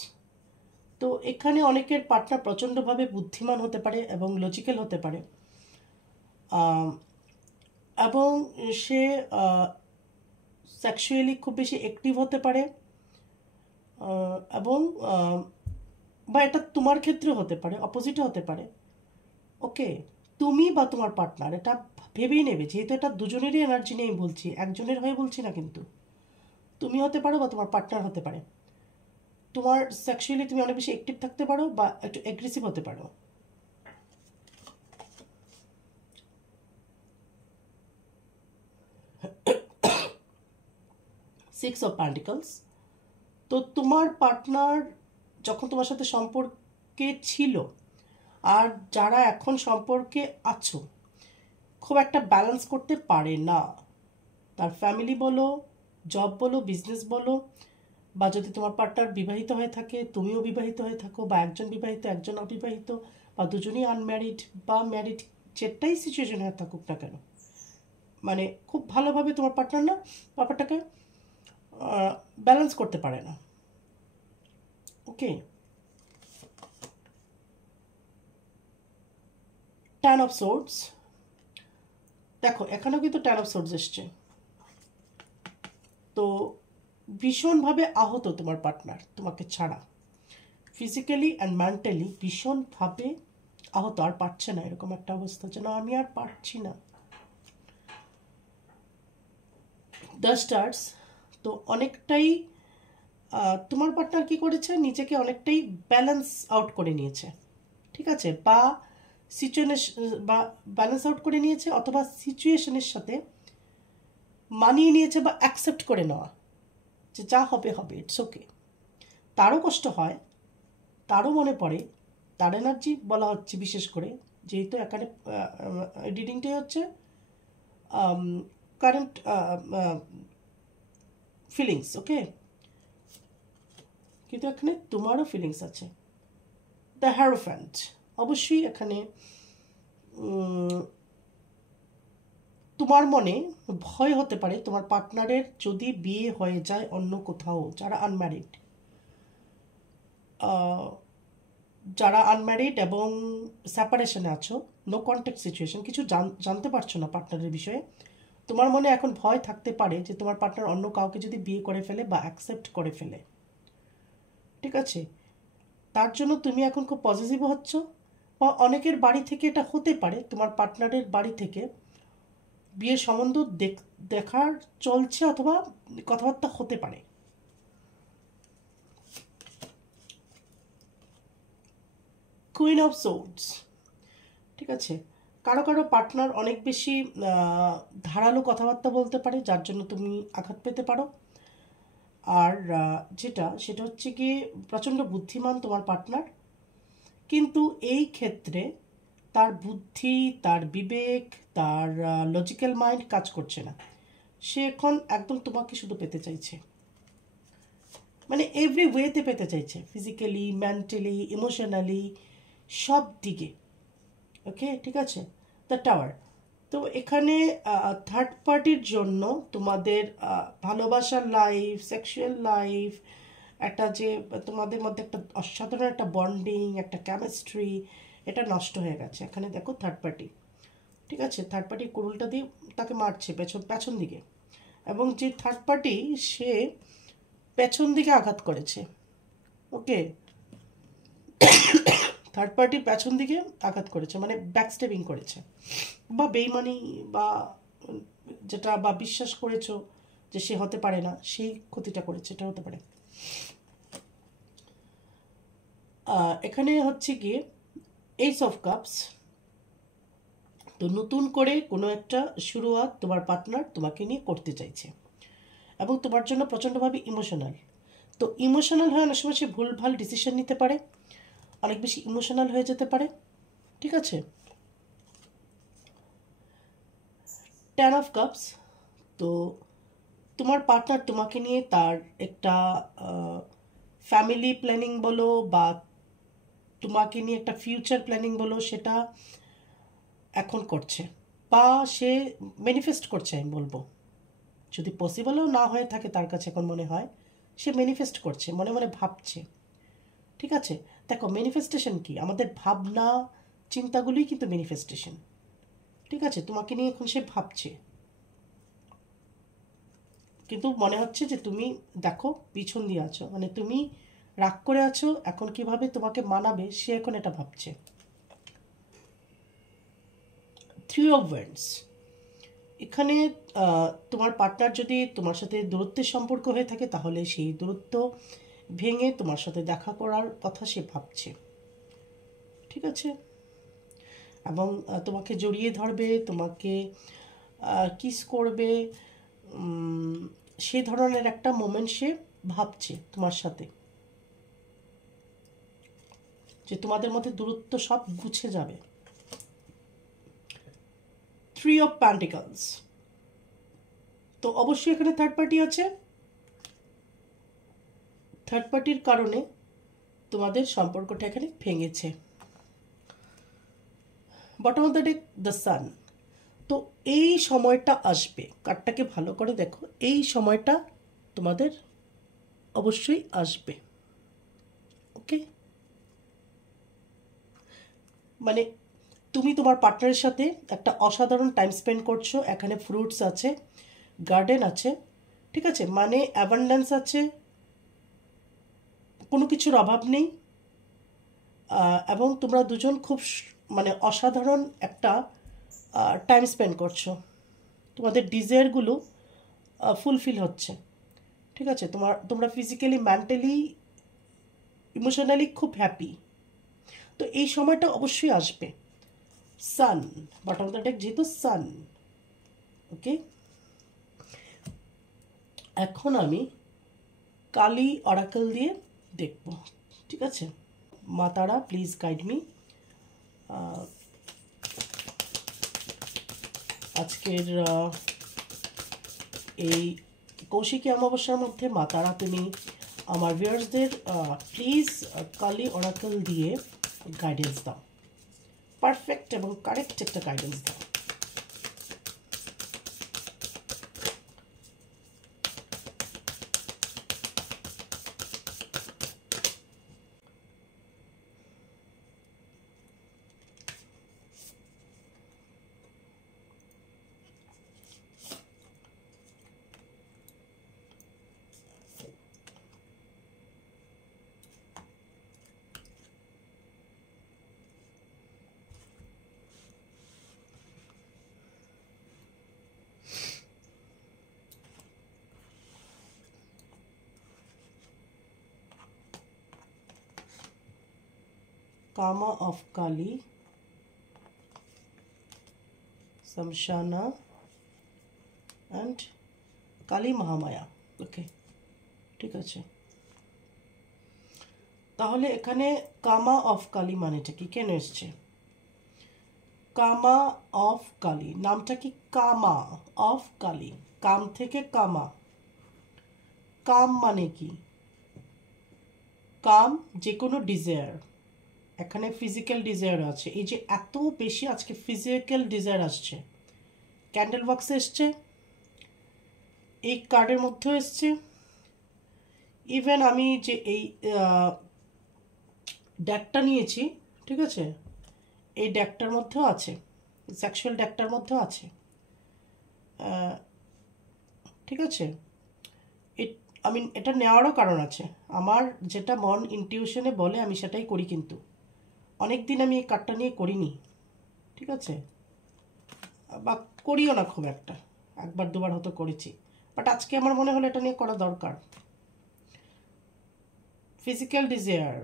তো এখানে অনেকের পার্টনার প্রচণ্ডভাবে বুদ্ধিমান হতে পারে এবং লজিক্যাল হতে পারে, এবং সে সেক্সুয়ালি খুব বেশি অ্যাক্টিভ হতে পারে, এবং বা এটা তোমার ক্ষেত্রে হতে পারে, অপোজিটও হতে পারে। ওকে, তুমি বা তোমার পার্টনার এটা ভেবেই নেবে, যেহেতু এটা দুজনেরই এনার্জি নিয়ে বলছি, একজনের হয়ে বলছি না, কিন্তু তুমি হতে পারো বা তোমার পার্টনার হতে পারে। তোমার সেক্সুয়ালি তুমি অনেক বেশি অ্যাক্টিভ থাকতে পারো বা একটু অ্যাগ্রেসিভ হতে পারো। Six of pentacles. তো তোমার পার্টনার যখন তোমার সাথে সম্পর্কে ছিল আর যারা এখন সম্পর্কে আছো, খুব একটা ব্যালেন্স করতে পারে না। তার ফ্যামিলি বলো, জব বলো, বিজনেস বলো, বা যদি তোমার পার্টনার বিবাহিত হয়ে থাকে, তুমিও বিবাহিত হয়ে থাকো, বা একজন বিবাহিত একজন অবিবাহিত, বা দুজনেই আনম্যারিড বা ম্যারিড, যেটাই সিচুয়েশন হয়ে থাকুক না কেন, মানে খুব ভালোভাবে তোমার পার্টনার না ব্যাপারটাকে ব্যালেন্স করতে পারে না। ওকে, টেন অফ সোর্ডস। দেখো, এখানেও কিন্তু টেন অফ সোর্ডস এসছে। তো ভীষণভাবে আহত তোমার পার্টনার তোমাকে ছাড়া, ফিজিক্যালি অ্যান্ড মেন্টালি ভীষণভাবে আহত, আর পারছে না, এরকম একটা অবস্থা যেন আমি আর পারছি না। The stars. তো অনেকটাই তোমার পার্টনার কি করেছে, নিজেকে অনেকটাই ব্যালেন্স আউট করে নিয়েছে। ঠিক আছে, বা সিচুয়েশন বা ব্যালেন্স আউট করে নিয়েছে, অথবা সিচুয়েশনের সাথে মানিয়ে নিয়েছে বা অ্যাকসেপ্ট করে নেওয়া, যে যা হবে হবে, ইটস ওকে। তারও কষ্ট হয়, তারও মনে পড়ে, তার এনার্জি বলা হচ্ছে বিশেষ করে, যেহেতু এখানে রিডিংটাই হচ্ছে কারেন্ট ফিলিংস। ওকে, কিন্তু এখানে তোমারও ফিলিংস আছে। দ্য হ্যারোফ্যান্ট। অবশ্যই এখানে তোমার মনে ভয় হতে পারে তোমার পার্টনারের যদি বিয়ে হয়ে যায় অন্য কোথাও, যারা আনম্যারিড, এবং সেপারেশনে আছো, নো কন্ট্যাক্ট সিচুয়েশন, কিছু জানতে পারছো না পার্টনারের বিষয়ে, তোমার মনে এখন ভয় থাকতে পারে যে তোমার পার্টনার অন্য কাউকে যদি বিয়ে করে ফেলে বা অ্যাকসেপ্ট করে ফেলে। ঠিক আছে, তার জন্য তুমি এখন খুব পজিটিভ হচ্ছ, বা অনেকের বাড়ি থেকে এটা হতে পারে, তোমার পার্টনারের বাড়ি থেকে বিয়ের সম্বন্ধ দেখার চলছে অথবা কথাবার্তা হতে পারে। কুইন অফ সোর্ডস, ঠিক আছে, কারো কারো পার্টনার অনেক বেশি ধারালো কথাবার্তা বলতে পারে, যার জন্য তুমি আঘাত পেতে পারো। আর সেটা হচ্ছে কি প্রচণ্ড বুদ্ধিমান তোমার পার্টনার, কিন্তু এই ক্ষেত্রে তার বুদ্ধি, তার বিবেক, তার লজিক্যাল মাইন্ড কাজ করছে না। সে এখন একদম তোমাকে শুধু পেতে চাইছে, মানে এভরি ওয়েতে পেতে চাইছে, ফিজিক্যালি, মেন্টালি, ইমোশনালি, সব দিকে। ওকে, ঠিক আছে। দ্য টাওয়ার, তো এখানে থার্ড পার্টির জন্য তোমাদের ভালোবাসার লাইফ, সেক্সুয়াল লাইফ, একটা যে তোমাদের মধ্যে একটা অসাধারণ একটা বন্ডিং, একটা কেমিস্ট্রি, এটা নষ্ট হয়ে গেছে। এখানে দেখো থার্ড পার্টি, ঠিক আছে, থার্ড পার্টি কুড়ুলটা দিয়ে তাকে মারছে পেছন দিকে, এবং যে থার্ড পার্টি সে পেছন দিকে আঘাত করেছে। ওকে, থার্ড পার্টি পেছন দিকে আঘাত করেছে, মানে ব্যাকস্টেপিং করেছে, বা বেইমানি, বা যেটা বা বিশ্বাস করেছো যে সে হতে পারে না, সেই ক্ষতিটা করেছে, এটা হতে পারে। এখানে হচ্ছে গিয়ে এইস অফ কাপস, তো নতুন করে কোনো একটা শুরুয়াত তোমার পার্টনার তোমাকে নিয়ে করতে চাইছে, এবং তোমার জন্য প্রচণ্ডভাবে ইমোশনাল। তো ইমোশনাল হয়ে অনেক সময় সে ভুলভাল ডিসিশন নিতে পারে, অনেক বেশি ইমোশনাল হয়ে যেতে পারে। ঠিক আছে, 10 অফ কাপস, তো তোমার পার্টনার তোমাকে নিয়ে তার একটা ফ্যামিলি প্ল্যানিং বলো, বা তোমাকে নিয়ে একটা ফিউচার প্ল্যানিং বলো, সেটা এখন করছে, বা সে ম্যানিফেস্ট করছে, আমি বলবো, যদি পসিবলও না হয়ে থাকে তার কাছে এখন মনে হয়, সে ম্যানিফেস্ট করছে, মনে মনে ভাবছে। ঠিক আছে, দেখো ম্যানিফেস্টেশন কি, আমাদের ভাবনা চিন্তাগুলোই কিন্তু ম্যানিফেস্টেশন। ঠিক আছে, তোমাকে নিয়ে এখন সে ভাবছে, কিন্তু মনে হচ্ছে যে তুমি দেখো পিছন দিয়ে আছো, মানে তুমি রাগ করে আছো, এখন কিভাবে তোমাকে মানাবে সে এখন এটা ভাবছে। 3 অফ ওয়ান্ডস, এখানে তোমার পার্টনার যদি তোমার সাথে দূরত্বের সম্পর্ক হয়ে থাকে, তাহলে সেই দূরত্ব ভেঙে তোমার সাথে দেখা করার কথা সে ভাবছে। ঠিক আছে, এবং তোমাকে জড়িয়ে ধরবে, তোমাকে কিস করবে, সে ধরনের একটা মোমেন্ট সে ভাবছে তোমার সাথে, যে তোমাদের মধ্যে দূরত্ব সব গুছে যাবে। 3 অফ প্যান্টিকলস, তো অবশ্যই এখানে থার্ড পার্টি আছে, থার্ড পার্টির কারণে তোমাদের সম্পর্কটা এখানে ভেঙেছে। Bottom of the deck, the sun, তো এই সময়টা আসবে, কার্ডটাকে ভালো করে দেখো, এই সময়টা তোমাদের অবশ্যই আসবে। ওকে, মানে তুমি তোমার পার্টনারের সাথে একটা অসাধারণ টাইম স্পেন্ড করছো, এখানে ফ্রুটস আছে, গার্ডেন আছে, ঠিক আছে, মানে অ্যাবান্ডেন্স আছে, কোনো কিছুর অভাব নেই, এবং তোমরা দুজন খুব মানে অসাধারণ একটা টাইম স্পেন্ড করছো, তোমাদের ডিজায়ারগুলো ফুলফিল হচ্ছে। ঠিক আছে, তোমরা ফিজিক্যালি, মেন্টালি, ইমোশনালি খুব হ্যাপি। তো এই সময়টা অবশ্যই আসবে। সান, বটম অফ দ্য ডেক যেহেতু সান। ওকে, এখন আমি কালি অরাকেল দিয়ে দেখব। ঠিক আছে, মা তারা প্লিজ গাইড মি। আজকের এই কৌশিকী অমাবস্যার মধ্যে মা তারা তুমি আমার ভিউয়ার্সদের প্লিজ কালি অরাকেল দিয়ে গাইডেন্স দাও, পারফেক্ট এবং কারেক্ট একটা গাইডেন্স দাও। কামা অফ কালী, শামশানা অ্যান্ড কালী মহামায়া। ওকে, ঠিক আছে। তাহলে এখানে কামা অফ কালী মানেটা কি, কেন এসছে? কামা অফ কালী নামটা কি? কামা অফ কালী, কাম থেকে কামা। কাম মানে কি? কাম যে কোনো ডিজায়ার, এখানে ফিজিক্যাল ডিজায়ার আছে। এই যে এত বেশি আজকে ফিজিক্যাল ডিজায়ার আসছে, ক্যান্ডেল বক্সে এসছে, এই কার্ডের মধ্যেও এসছে, ইভেন আমি যে এই ডেকটা নিয়েছি, ঠিক আছে, এই ডেকটার মধ্যেও আছে, সেক্সুয়াল ডেকটার মধ্যেও আছে, ঠিক আছে। আমি এটা নেওয়ারও কারণ আছে, আমার যেটা মন ইনটিউশনে বলে আমি সেটাই করি, কিন্তু অনেক দিন আমি এই কার্ডটা নিয়ে করিনি, ঠিক আছে, বা করিও না খুব একটা, একবার দুবার হয়তো করেছি, বাট আজকে আমার মনে হলো এটা নিয়ে করা দরকার। ফিজিক্যাল ডিজায়ার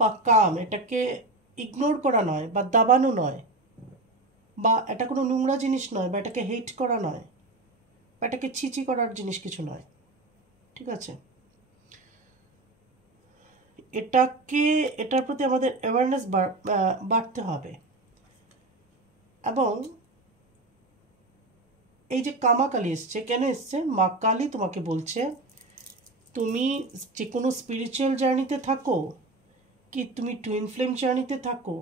বা কাম, এটাকে ইগনোর করা নয় বা দাবানো নয়, বা এটা কোনো নোংরা জিনিস নয়, বা এটাকে হেট করা নয়, বা এটাকে ছিচি করার জিনিস কিছু নয়, ঠিক আছে। এটার প্রতি আমাদের অ্যাওয়ারনেস বাড়তে হবে। এবং এই যে কামা কালী এসছে, কেন এসছে? মা কালী তোমাকে বলছে, তুমি যে কোনো স্পিরিচুয়াল জার্নিতে থাকো, কি তুমি টুইন ফ্লেম জার্নিতে থাকো,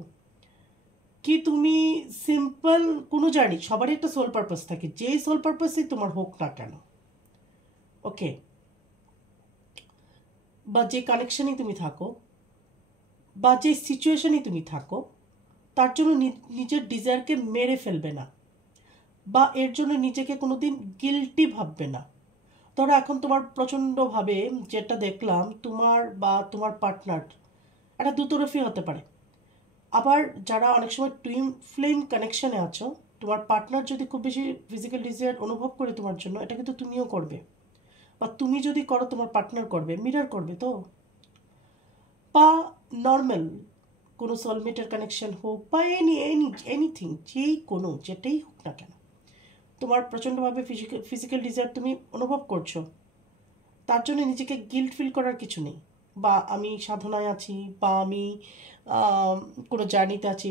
কি তুমি সিম্পল কোনো জার্নি, সবারই একটা সোল পারপাস থাকে, যেই সোল পারপাসই তোমার হোক না কেন, ওকে, বা যে কানেকশনেই তুমি থাকো, বা যে সিচুয়েশনেই তুমি থাকো, তার জন্য নিজের ডিজায়ারকে মেরে ফেলবে না, বা এর জন্য নিজেকে কোনোদিন গিল্টি ভাববে না। ধরো এখন তোমার প্রচণ্ডভাবে, যেটা দেখলাম, তোমার বা তোমার পার্টনার একটা দুতরফি হতে পারে, আবার যারা অনেক সময় টুইন ফ্লেম কানেকশনে আছো, তোমার পার্টনার যদি খুব বেশি ফিজিক্যাল ডিজায়ার অনুভব করে তোমার জন্য, এটা কিন্তু তুমিও করবে, বা তুমি যদি করো তোমার পার্টনার করবে, মিরার করবে তো। বা নর্মাল কোনো সোলমেটের কানেকশন হোক, বা এনিথিং, যেই কোনো যেটাই হোক না কেন, তোমার প্রচণ্ডভাবে ফিজিক্যাল ডিজায়ার তুমি অনুভব করছো, তার জন্য নিজেকে গিল্ট ফিল করার কিছু নেই। বা আমি সাধনায় আছি, বা আমি কোনো জার্নিতে আছি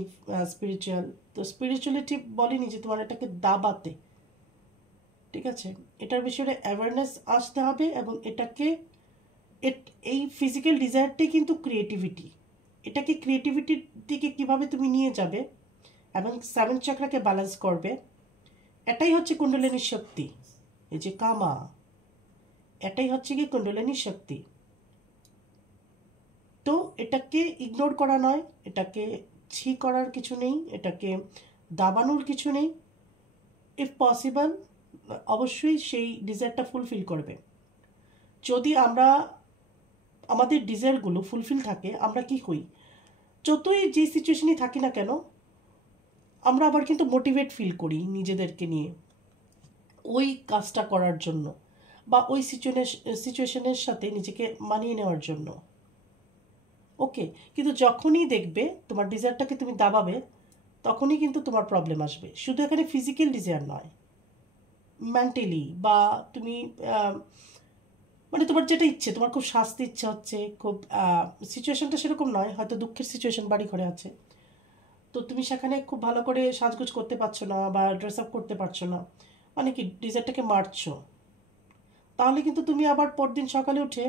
স্পিরিচুয়াল, তো স্পিরিচুয়ালিটি বলেনি যে তোমার এটাকে দাবাতে, ঠিক আছে। এটার বিষয়ে অ্যাওয়ারনেস আসতে হবে, এবং এটাকে এই ফিজিক্যাল ডিজায়ারটাই কিন্তু ক্রিয়েটিভিটি, এটাকে ক্রিয়েটিভিটির দিকে কিভাবে তুমি নিয়ে যাবে এবং 7 চক্রাকে ব্যালেন্স করবে, এটাই হচ্ছে কুণ্ডলিনীর শক্তি। এই যে কামা, এটাই হচ্ছে কি কুণ্ডলিনীর শক্তি। তো এটাকে ইগনোর করা নয়, এটাকে ছি করার কিছু নেই, এটাকে দাবানোর কিছু নেই। ইফ পসিবল অবশ্যই সেই ডিজায়ারটা ফুলফিল করবে। যদি আমরা আমাদের ডিজায়ারগুলো ফুলফিল থাকে, আমরা কি করি, যতই যে সিচুয়েশনই থাকি না কেন, আমরা আবার কিন্তু মোটিভেট ফিল করি নিজেদেরকে নিয়ে ওই কাজটা করার জন্য, বা ওই সিচুয়েশনের সাথে নিজেকে মানিয়ে নেওয়ার জন্য, ওকে। কিন্তু যখনই দেখবে তোমার ডিজায়ারটাকে তুমি দাবাবে, তখনই কিন্তু তোমার প্রবলেম আসবে। শুধু এখানে ফিজিক্যাল ডিজায়ার নয়, মেন্টালি, বা তুমি মানে তোমার যেটা ইচ্ছে, তোমার খুব শাস্তি ইচ্ছা হচ্ছে, খুব সিচুয়েশনটা সেরকম নয়, হয়তো দুঃখের সিচুয়েশন বাড়ি ঘরে আছে, তো তুমি সেখানে খুব ভালো করে সাজগোজ করতে পারছো না, বা ড্রেস আপ করতে পারছো না, মানে কি ডিজায়ারটাকে মারছো, তাহলে কিন্তু তুমি আবার পরদিন সকালে উঠে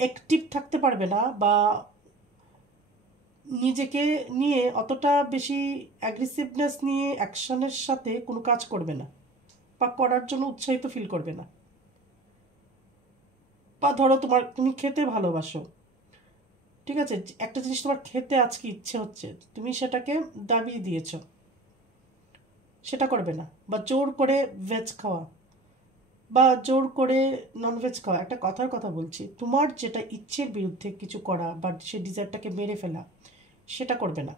অ্যাক্টিভ থাকতে পারবে না, বা নিজেকে নিয়ে অতটা বেশি অ্যাগ্রেসিভনেস নিয়ে অ্যাকশনের সাথে কোনো কাজ করবে না, বা করার জন্য উৎসাহিত ফিল করবে না। বা ধরো তুমি খেতে ভালোবাসো, ঠিক আছে, একটা জিনিস তোমার খেতে আজকে ইচ্ছে হচ্ছে, তুমি সেটাকে দাবিয়ে দিয়েছো, সেটা করবে না। বা জোর করে ভেজ খাওয়া, বা জোর করে ননভেজ খাওয়া, একটা কথার কথা বলছি, তোমার যেটা ইচ্ছের বিরুদ্ধে কিছু করা বা সেই ডিজায়ারটাকে মেরে ফেলা, সেটা করবে না,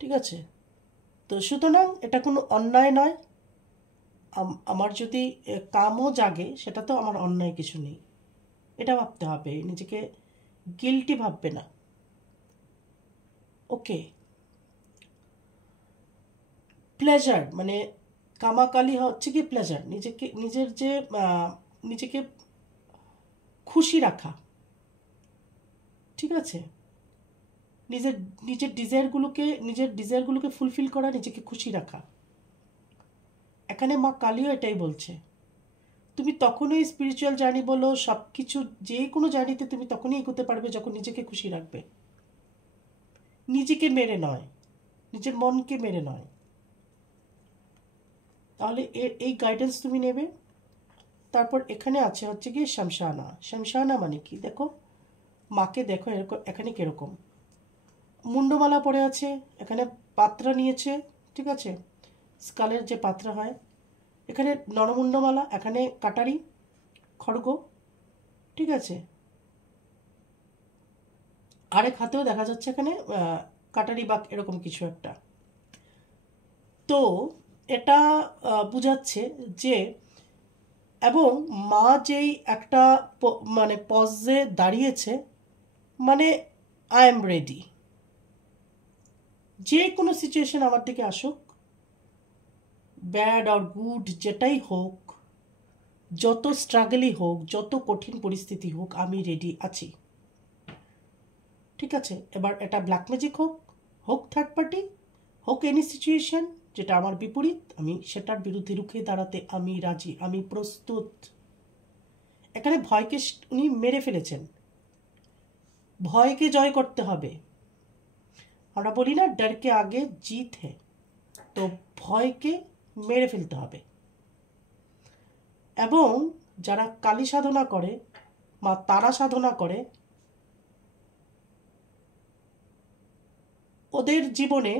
ঠিক আছে। তো সুতরাং এটা কোনো অন্যায় নয়। আমার যদি কামও জাগে, সেটা তো আমার অন্যায় কিছু নেই, এটা ভাবতে হবে, নিজেকে গিল্টি ভাববে না। ওকে, প্লেজার মানে কামাকালি হচ্ছে কি প্লেজার, নিজেকে নিজের যে নিজেকে খুশি রাখা, ঠিক আছে, নিজের নিজের ডিজায়ারগুলোকে ফুলফিল করা, নিজেকে খুশি রাখা। এখানে মা কালীও এটাই বলছে। তুমি তখনই স্পিরিচুয়াল জার্নি বলো, সব কিছু যে কোনো জার্নিতে তুমি তখনই এগোতে পারবে যখন নিজেকে খুশি রাখবে, নিজেকে মেরে নয়, নিজের মনকে মেরে নয়। তাহলে এই গাইডেন্স তুমি নেবে। তারপর এখানে আছে হচ্ছে কি শামশানা। শামশানা মানে কি, দেখো মাকে দেখো এরকম, এখানে কিরকম মুন্ডমালা পরে আছে, এখানে পাত্রা নিয়েছে, ঠিক আছে, স্কালের যে পাত্রা হয়, এখানে নরমুন্ডমালা, এখানে কাটারি খড়গ, ঠিক আছে, আরেক হাতেও দেখা যাচ্ছে এখানে কাটারি বা এরকম কিছু একটা। তো এটা বুঝাচ্ছে যে, এবং মা যেই একটা মানে পজে দাঁড়িয়েছে, মানে আই এম রেডি, যে কোনো সিচুয়েশন আমার দিকে আসুক, ব্যাড আর গুড যেটাই হোক, যত স্ট্রাগলই হোক, যত কঠিন পরিস্থিতি হোক, আমি রেডি আছি, ঠিক আছে। এবার এটা ব্ল্যাক ম্যাজিক হোক, হোক থার্ড পার্টি, হোক এনি সিচুয়েশন যেটা আমার বিপরীত, আমি সেটার বিরুদ্ধে রুখে দাঁড়াতে আমি রাজি, আমি প্রস্তুত। এখানে ভয়কে উনি মেরে ফেলেছেন, ভয়কে জয় করতে হবে। আমরা বলি না ডরকে আগে জিত হ্যায়, তো ভয়কে মেরে ফেলতে হবে। এবং যারা কালী সাধনা করে বা তারা সাধনা করে, ওদের জীবনে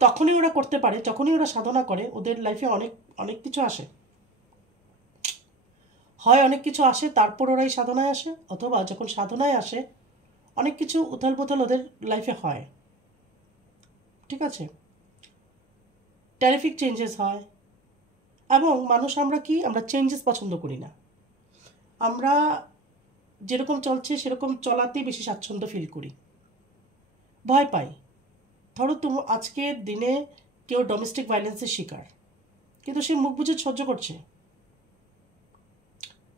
তখনই ওরা করতে পারে, যখনই ওরা সাধনা করে, ওদের লাইফে অনেক অনেক কিছু আসে, হয় অনেক কিছু আসে তারপর ওরাই সাধনায় আসে, অথবা যখন সাধনায় আসে অনেক কিছু উথাল পুথাল ওদের লাইফে হয়, ঠিক আছে, টেরিফিক চেঞ্জেস হয়। এবং মানুষ আমরা কি, আমরা চেঞ্জেস পছন্দ করি না, আমরা যেরকম চলছে সেরকম চলাতেই বেশি স্বাচ্ছন্দ্য ফিল করি, ভয় পাই। ধরো তুমি আজকের দিনে কেউ ডোমেস্টিক ভায়োলেন্সের শিকার, কিন্তু সে মুখ বুঝে সহ্য করছে,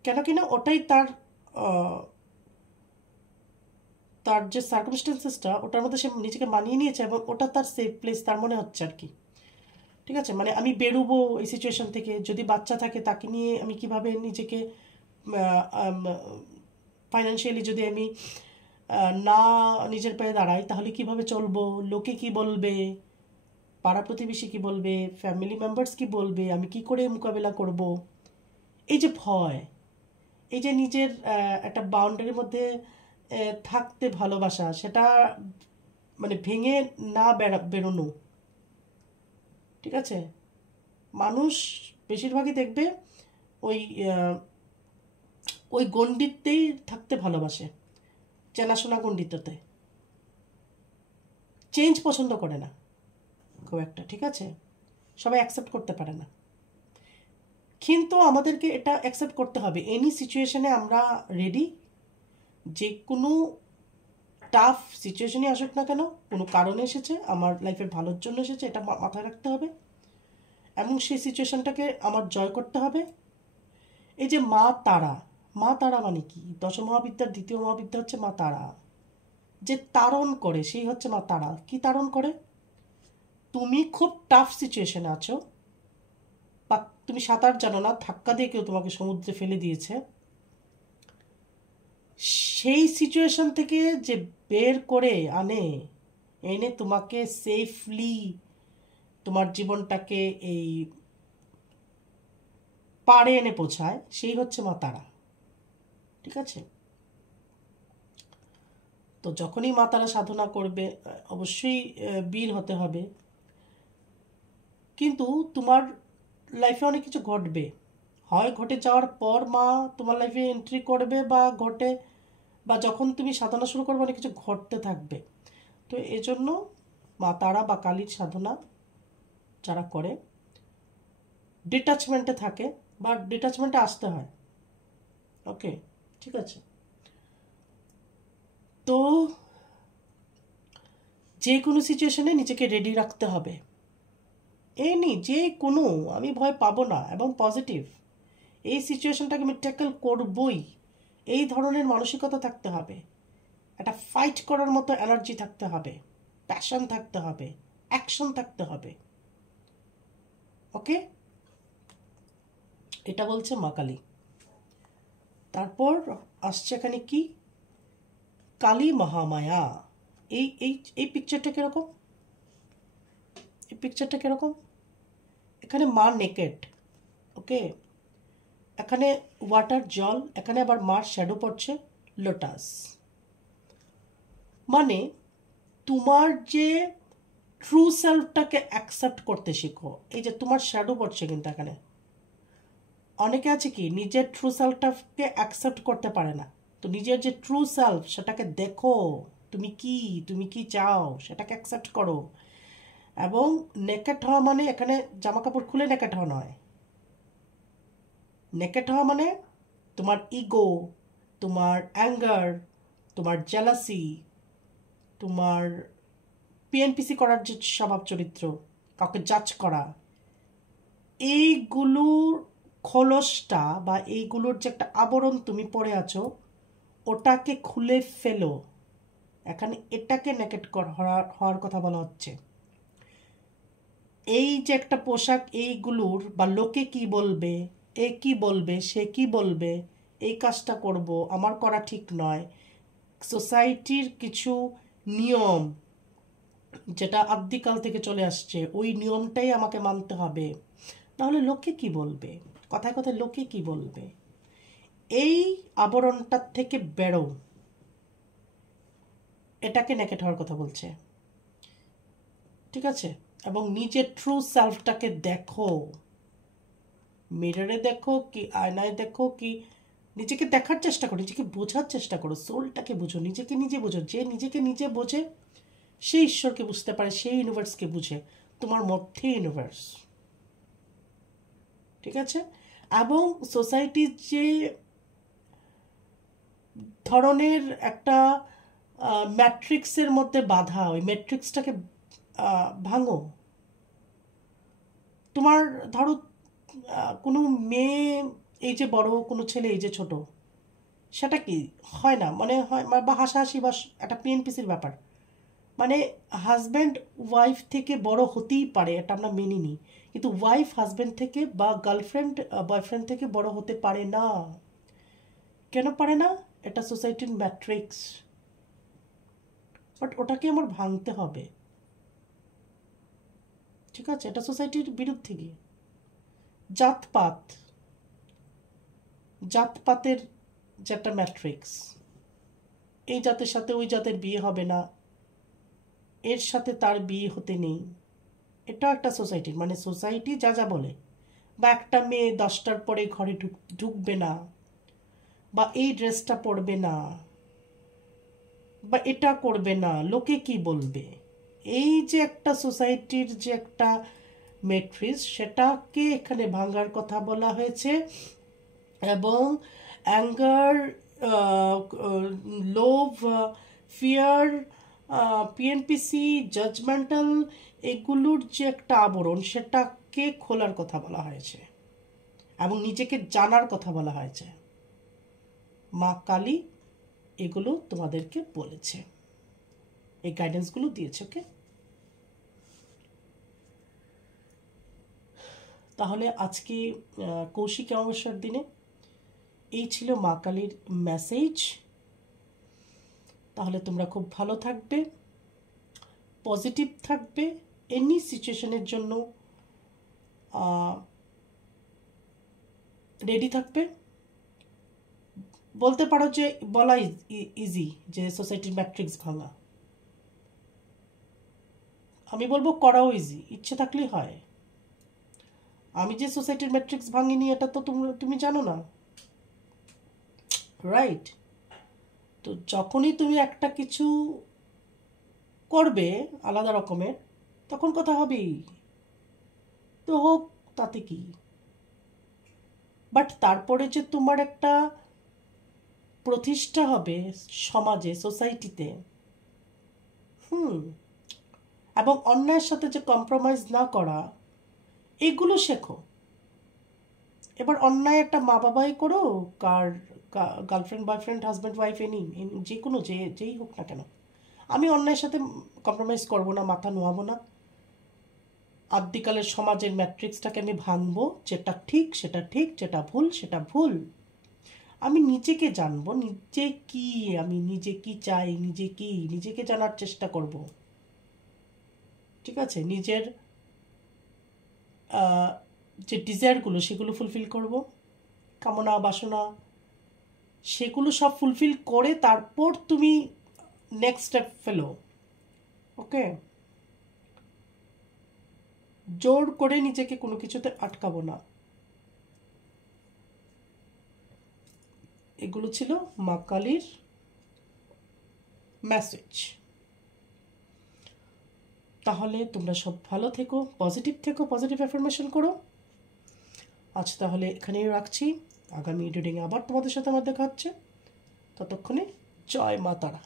কেন কিনা ওটাই তার তার যে সার্কামস্টেন্সেসটা, ওটার মধ্যে সে নিজেকে মানিয়ে নিয়েছে এবং ওটা তার সেফ প্লেস তার মনে হচ্ছে আর কি, ঠিক আছে। মানে আমি বেরোবো এই সিচুয়েশন থেকে, যদি বাচ্চা থাকে তাকে নিয়ে আমি কিভাবে নিজেকে ফাইন্যান্সিয়ালি যদি আমি না নিজের পায়ে দাঁড়াই তাহলে কিভাবে চলবো, লোকে কি বলবে, পাড়া প্রতিবেশী কি বলবে, ফ্যামিলি মেম্বার্স কি বলবে, আমি কি করে মোকাবেলা করব, এই যে ভয়, এই যে নিজের একটা বাউন্ডারির মধ্যে থাকতে ভালোবাসা, সেটা মানে ভেঙে না বেরোনো, ঠিক আছে। মানুষ বেশিরভাগই দেখবে ওই ওই গণ্ডিতেই থাকতে ভালোবাসে, চেনাশোনা গণ্ডিততে, চেঞ্জ পছন্দ করে না খুব একটা, ঠিক আছে, সবাই অ্যাকসেপ্ট করতে পারে না। কিন্তু আমাদেরকে এটা অ্যাকসেপ্ট করতে হবে, এনি সিচুয়েশনে আমরা রেডি, যে কোনো টাফ সিচুয়েশনই আসুক না কেন, কোনো কারণে এসেছে, আমার লাইফের ভালোর জন্য এসেছে, এটা মাথায় রাখতে হবে এবং সেই সিচুয়েশনটাকে আমার জয় করতে হবে। এই যে মা তারা, মা তারা মানে কি, দশমহাবিদ্যার দ্বিতীয় মহাবিদ্যা হচ্ছে মা তারা, যে তারণ করে সেই হচ্ছে মা তারা। কি তারণ করে, তুমি খুব টাফ সিচুয়েশনে আছো, বা তুমি সাঁতার জানো না, ধাক্কা দিয়ে কেউ তোমাকে সমুদ্রে ফেলে দিয়েছে, সেই সিচুয়েশন থেকে যে বের করে আনে, এনে তোমাকে সেফলি তোমার জীবনটাকে এই পাড়ে এনে পৌঁছায়, সেই হচ্ছে মা তারা, ঠিক আছে। তো যখনই মা তারা সাধনা করবে অবশ্যই বীর হতে হবে, কিন্তু তোমার লাইফে অনেক কিছু ঘটবে, হয় ঘটে যাওয়ার পর মা তোমার লাইফে এন্ট্রি করবে, বা ঘটে, বা যখন তুমি সাধনা শুরু করবে অনেক কিছু ঘটতে থাকবে। তো এজন্য মা তারা বা কালীর সাধনা যারা করে ডিটাচমেন্টে থাকে, বা ডিটাচমেন্টে আসতে হয়, ওকে। ঠিক আছে? তো যে কোনো সিচুয়েশনে নিজেকে রেডি রাখতে হবে। যে কোনো, আমি ভয় পাবো না এবং পজিটিভ, এই সিচুয়েশনটাকে আমি ট্যাকল করবই, এই ধরনের মানসিকতা থাকতে হবে। একটা ফাইট করার মতো এনার্জি থাকতে হবে, প্যাশন থাকতে হবে, অ্যাকশন থাকতে হবে। ওকে, এটা বলছে মা কালী। তারপর আসছে এখানে কি, কালী মহামায়া। এই এই এই পিকচারটা কিরকম, এই পিকচারটা কিরকম? এখানে মা নেকেড, ওকে, এখানে ওয়াটার জল, এখানে আবার মার শ্যাডো পড়ছে, লোটাস। মানে তোমার যে ট্রু সেলফটাকে অ্যাকসেপ্ট করতে শিখো। এই যে তোমার শ্যাডো পড়ছে কিন্তু এখানে, অনেকে আছে কি নিজের ট্রু সেলফটাকে অ্যাকসেপ্ট করতে পারে না। তো নিজের যে ট্রু সেলফ সেটাকে দেখো, তুমি কি চাও সেটাকে অ্যাকসেপ্ট করো। এবং নেকেট হওয়া মানে এখানে জামা কাপড় খুলে নেকেট হওয়া নয়। নেকেট হওয়া মানে তোমার ইগো, তোমার অ্যাঙ্গার, তোমার জেলাসি, তোমার পিএনপিসি করার যে স্বভাব চরিত্র, কাউকে জাজ করা, এইগুলোর খোলসটা বা এইগুলোর যে একটা আবরণ তুমি পরে আছো, ওটাকে খুলে ফেলো। এখানে এটাকে নেকেট হওয়ার কথা বলা হচ্ছে। এই যে একটা পোশাক, এইগুলোর বা লোকে কি বলবে, এ কি বলবে, সে কি বলবে, এই কাজটা করব, আমার করা ঠিক নয়, সোসাইটির কিছু নিয়ম যেটা আদ্যিকাল থেকে চলে আসছে, ওই নিয়মটাই আমাকে মানতে হবে, নাহলে লোকে কি বলবে, কথায় কথায় লোকে কি বলবে, এই আবরণটার থেকে বেরো। এটাকে নেকেট হওয়ার কথা বলছে, ঠিক আছে? এবং নিজের ট্রু সেলফটাকে দেখো, মিররে দেখো কি আয়নায় দেখো, কি নিজেকে দেখার চেষ্টা করো, নিজেকে বোঝার চেষ্টা করো, সোলটাকে বুঝো, নিজেকে নিজে বুঝো। যে নিজেকে নিজে বোঝে সে ঈশ্বরকে বুঝতে পারে, সেই ইউনিভার্সকে বুঝে, তোমার মধ্যে ইউনিভার্স, ঠিক আছে? এবং সোসাইটির যে ধরনের একটা ম্যাট্রিক্সের মধ্যে বাধা, ওই ম্যাট্রিক্সটাকে ভাঙো। তোমার ধরো কোনো মেয়ে এই যে বড়, কোনো ছেলে এই যে ছোট, সেটা কি হয় না, মানে হয় বা হাসাহাসি বা একটা পিএনপিসির ব্যাপার, মানে হাজব্যান্ড ওয়াইফ থেকে বড় হতেই পারে, এটা আমরা মেনে নিই, কিন্তু ওয়াইফ হাজব্যান্ড থেকে বা গার্লফ্রেন্ড বয়ফ্রেন্ড থেকে বড় হতে পারে না। কেন পারে না? এটা সোসাইটির ম্যাট্রিক্স, বাট ওটাকে আমার ভাঙতে হবে, ঠিক আছে? এটা সোসাইটির বিরুদ্ধে গিয়ে জাতপাত, জাতপাতের যে একটা ম্যাট্রিক্স, এই জাতের সাথে ওই জাতের বিয়ে হবে না, এর সাথে তার বিয়ে হতে নেই, এটাও একটা সোসাইটির, মানে সোসাইটি যা যা বলে, বা একটা মেয়ে 10টার পরে ঘরে ঢুকবে না, বা এই ড্রেসটা পরবে না, বা এটা করবে না, লোকে কি বলবে, এই যে একটা সোসাইটির যে একটা ম্যাট্রিক্স, সেটাকে এখানে ভাঙার কথা বলা হয়েছে। এবং অ্যাঙ্গার, লোভ, ফিয়ার, পিএনপিসি, জাজমেন্টাল, এগুলোর যে একটা আবরণ, সেটাকে খোলার কথা বলা হয়েছে এবং নিজেকে জানার কথা বলা হয়েছে। মা কালী এগুলো তোমাদেরকে বলেছে, এই গাইডেন্সগুলো দিয়েছে। ওকে, তাহলে আজকে কৌশিক অমাবস্যার দিনে এই ছিল মা কালীর মেসেজ। তাহলে তোমরা খুব ভালো থাকবে, পজিটিভ থাকবে, এনি সিচুয়েশনের জন্য রেডি থাকবে। বলতে পারো যে বলা ইজি যে সোসাইটির ম্যাট্রিক্স ভাঙা, আমি বলবো করাও ইজি, ইচ্ছে থাকলেই হয়। আমি যে সোসাইটির ম্যাট্রিক্স ভাঙিনি এটা তো তুমি জানো না, রাইট? তো যখনই তুমি একটা কিছু করবে আলাদা রকমের, তখন কথা হবেই, তো হোক, তাতে কি। বাট তারপরে যে তোমার একটা প্রতিষ্ঠা হবে সমাজে, সোসাইটিতে। এবং অন্যায়ের সাথে যে কম্প্রোমাইজ না করা, এগুলো শেখো। এবার অন্যায় একটা মা বাবাই করো, কার গার্লফ্রেন্ড বয়ফ্রেন্ড হাজব্যান্ড ওয়াইফ যে কোনো যেই হোক না কেন, আমি অন্যায়ের সাথে কম্প্রোমাইজ করবো না, মাথা নোয়াবো না। আদিকালের সমাজের ম্যাট্রিক্সটাকে আমি ভাঙবো, যেটা ঠিক সেটা ঠিক, যেটা ভুল সেটা ভুল। আমি নিজেকে জানবো, নিজে কি, আমি নিজে কি চাই, নিজেকে জানার চেষ্টা করব। ঠিক আছে, নিজের যে ডিজায়ারগুলো সেগুলো ফুলফিল করব, কামনা বাসনা সেগুলো সব ফুলফিল করে তারপর তুমি নেক্সট স্টেপ ফেলো। ওকে, জোর করে নিজেকে কোনো কিছুতে আটকাবো না। এগুলো ছিল মা কালীর মেসেজ। তাহলে তোমরা সব ভালো থেকো, পজিটিভ থেকো, পজিটিভ অ্যাফার্মেশন করো। আজ তাহলে এখানেই রাখছি। আগামী রিডিংয়ে আবার তোমাদের সাথে আমার দেখা হচ্ছে। ততক্ষণে জয় মা তারা।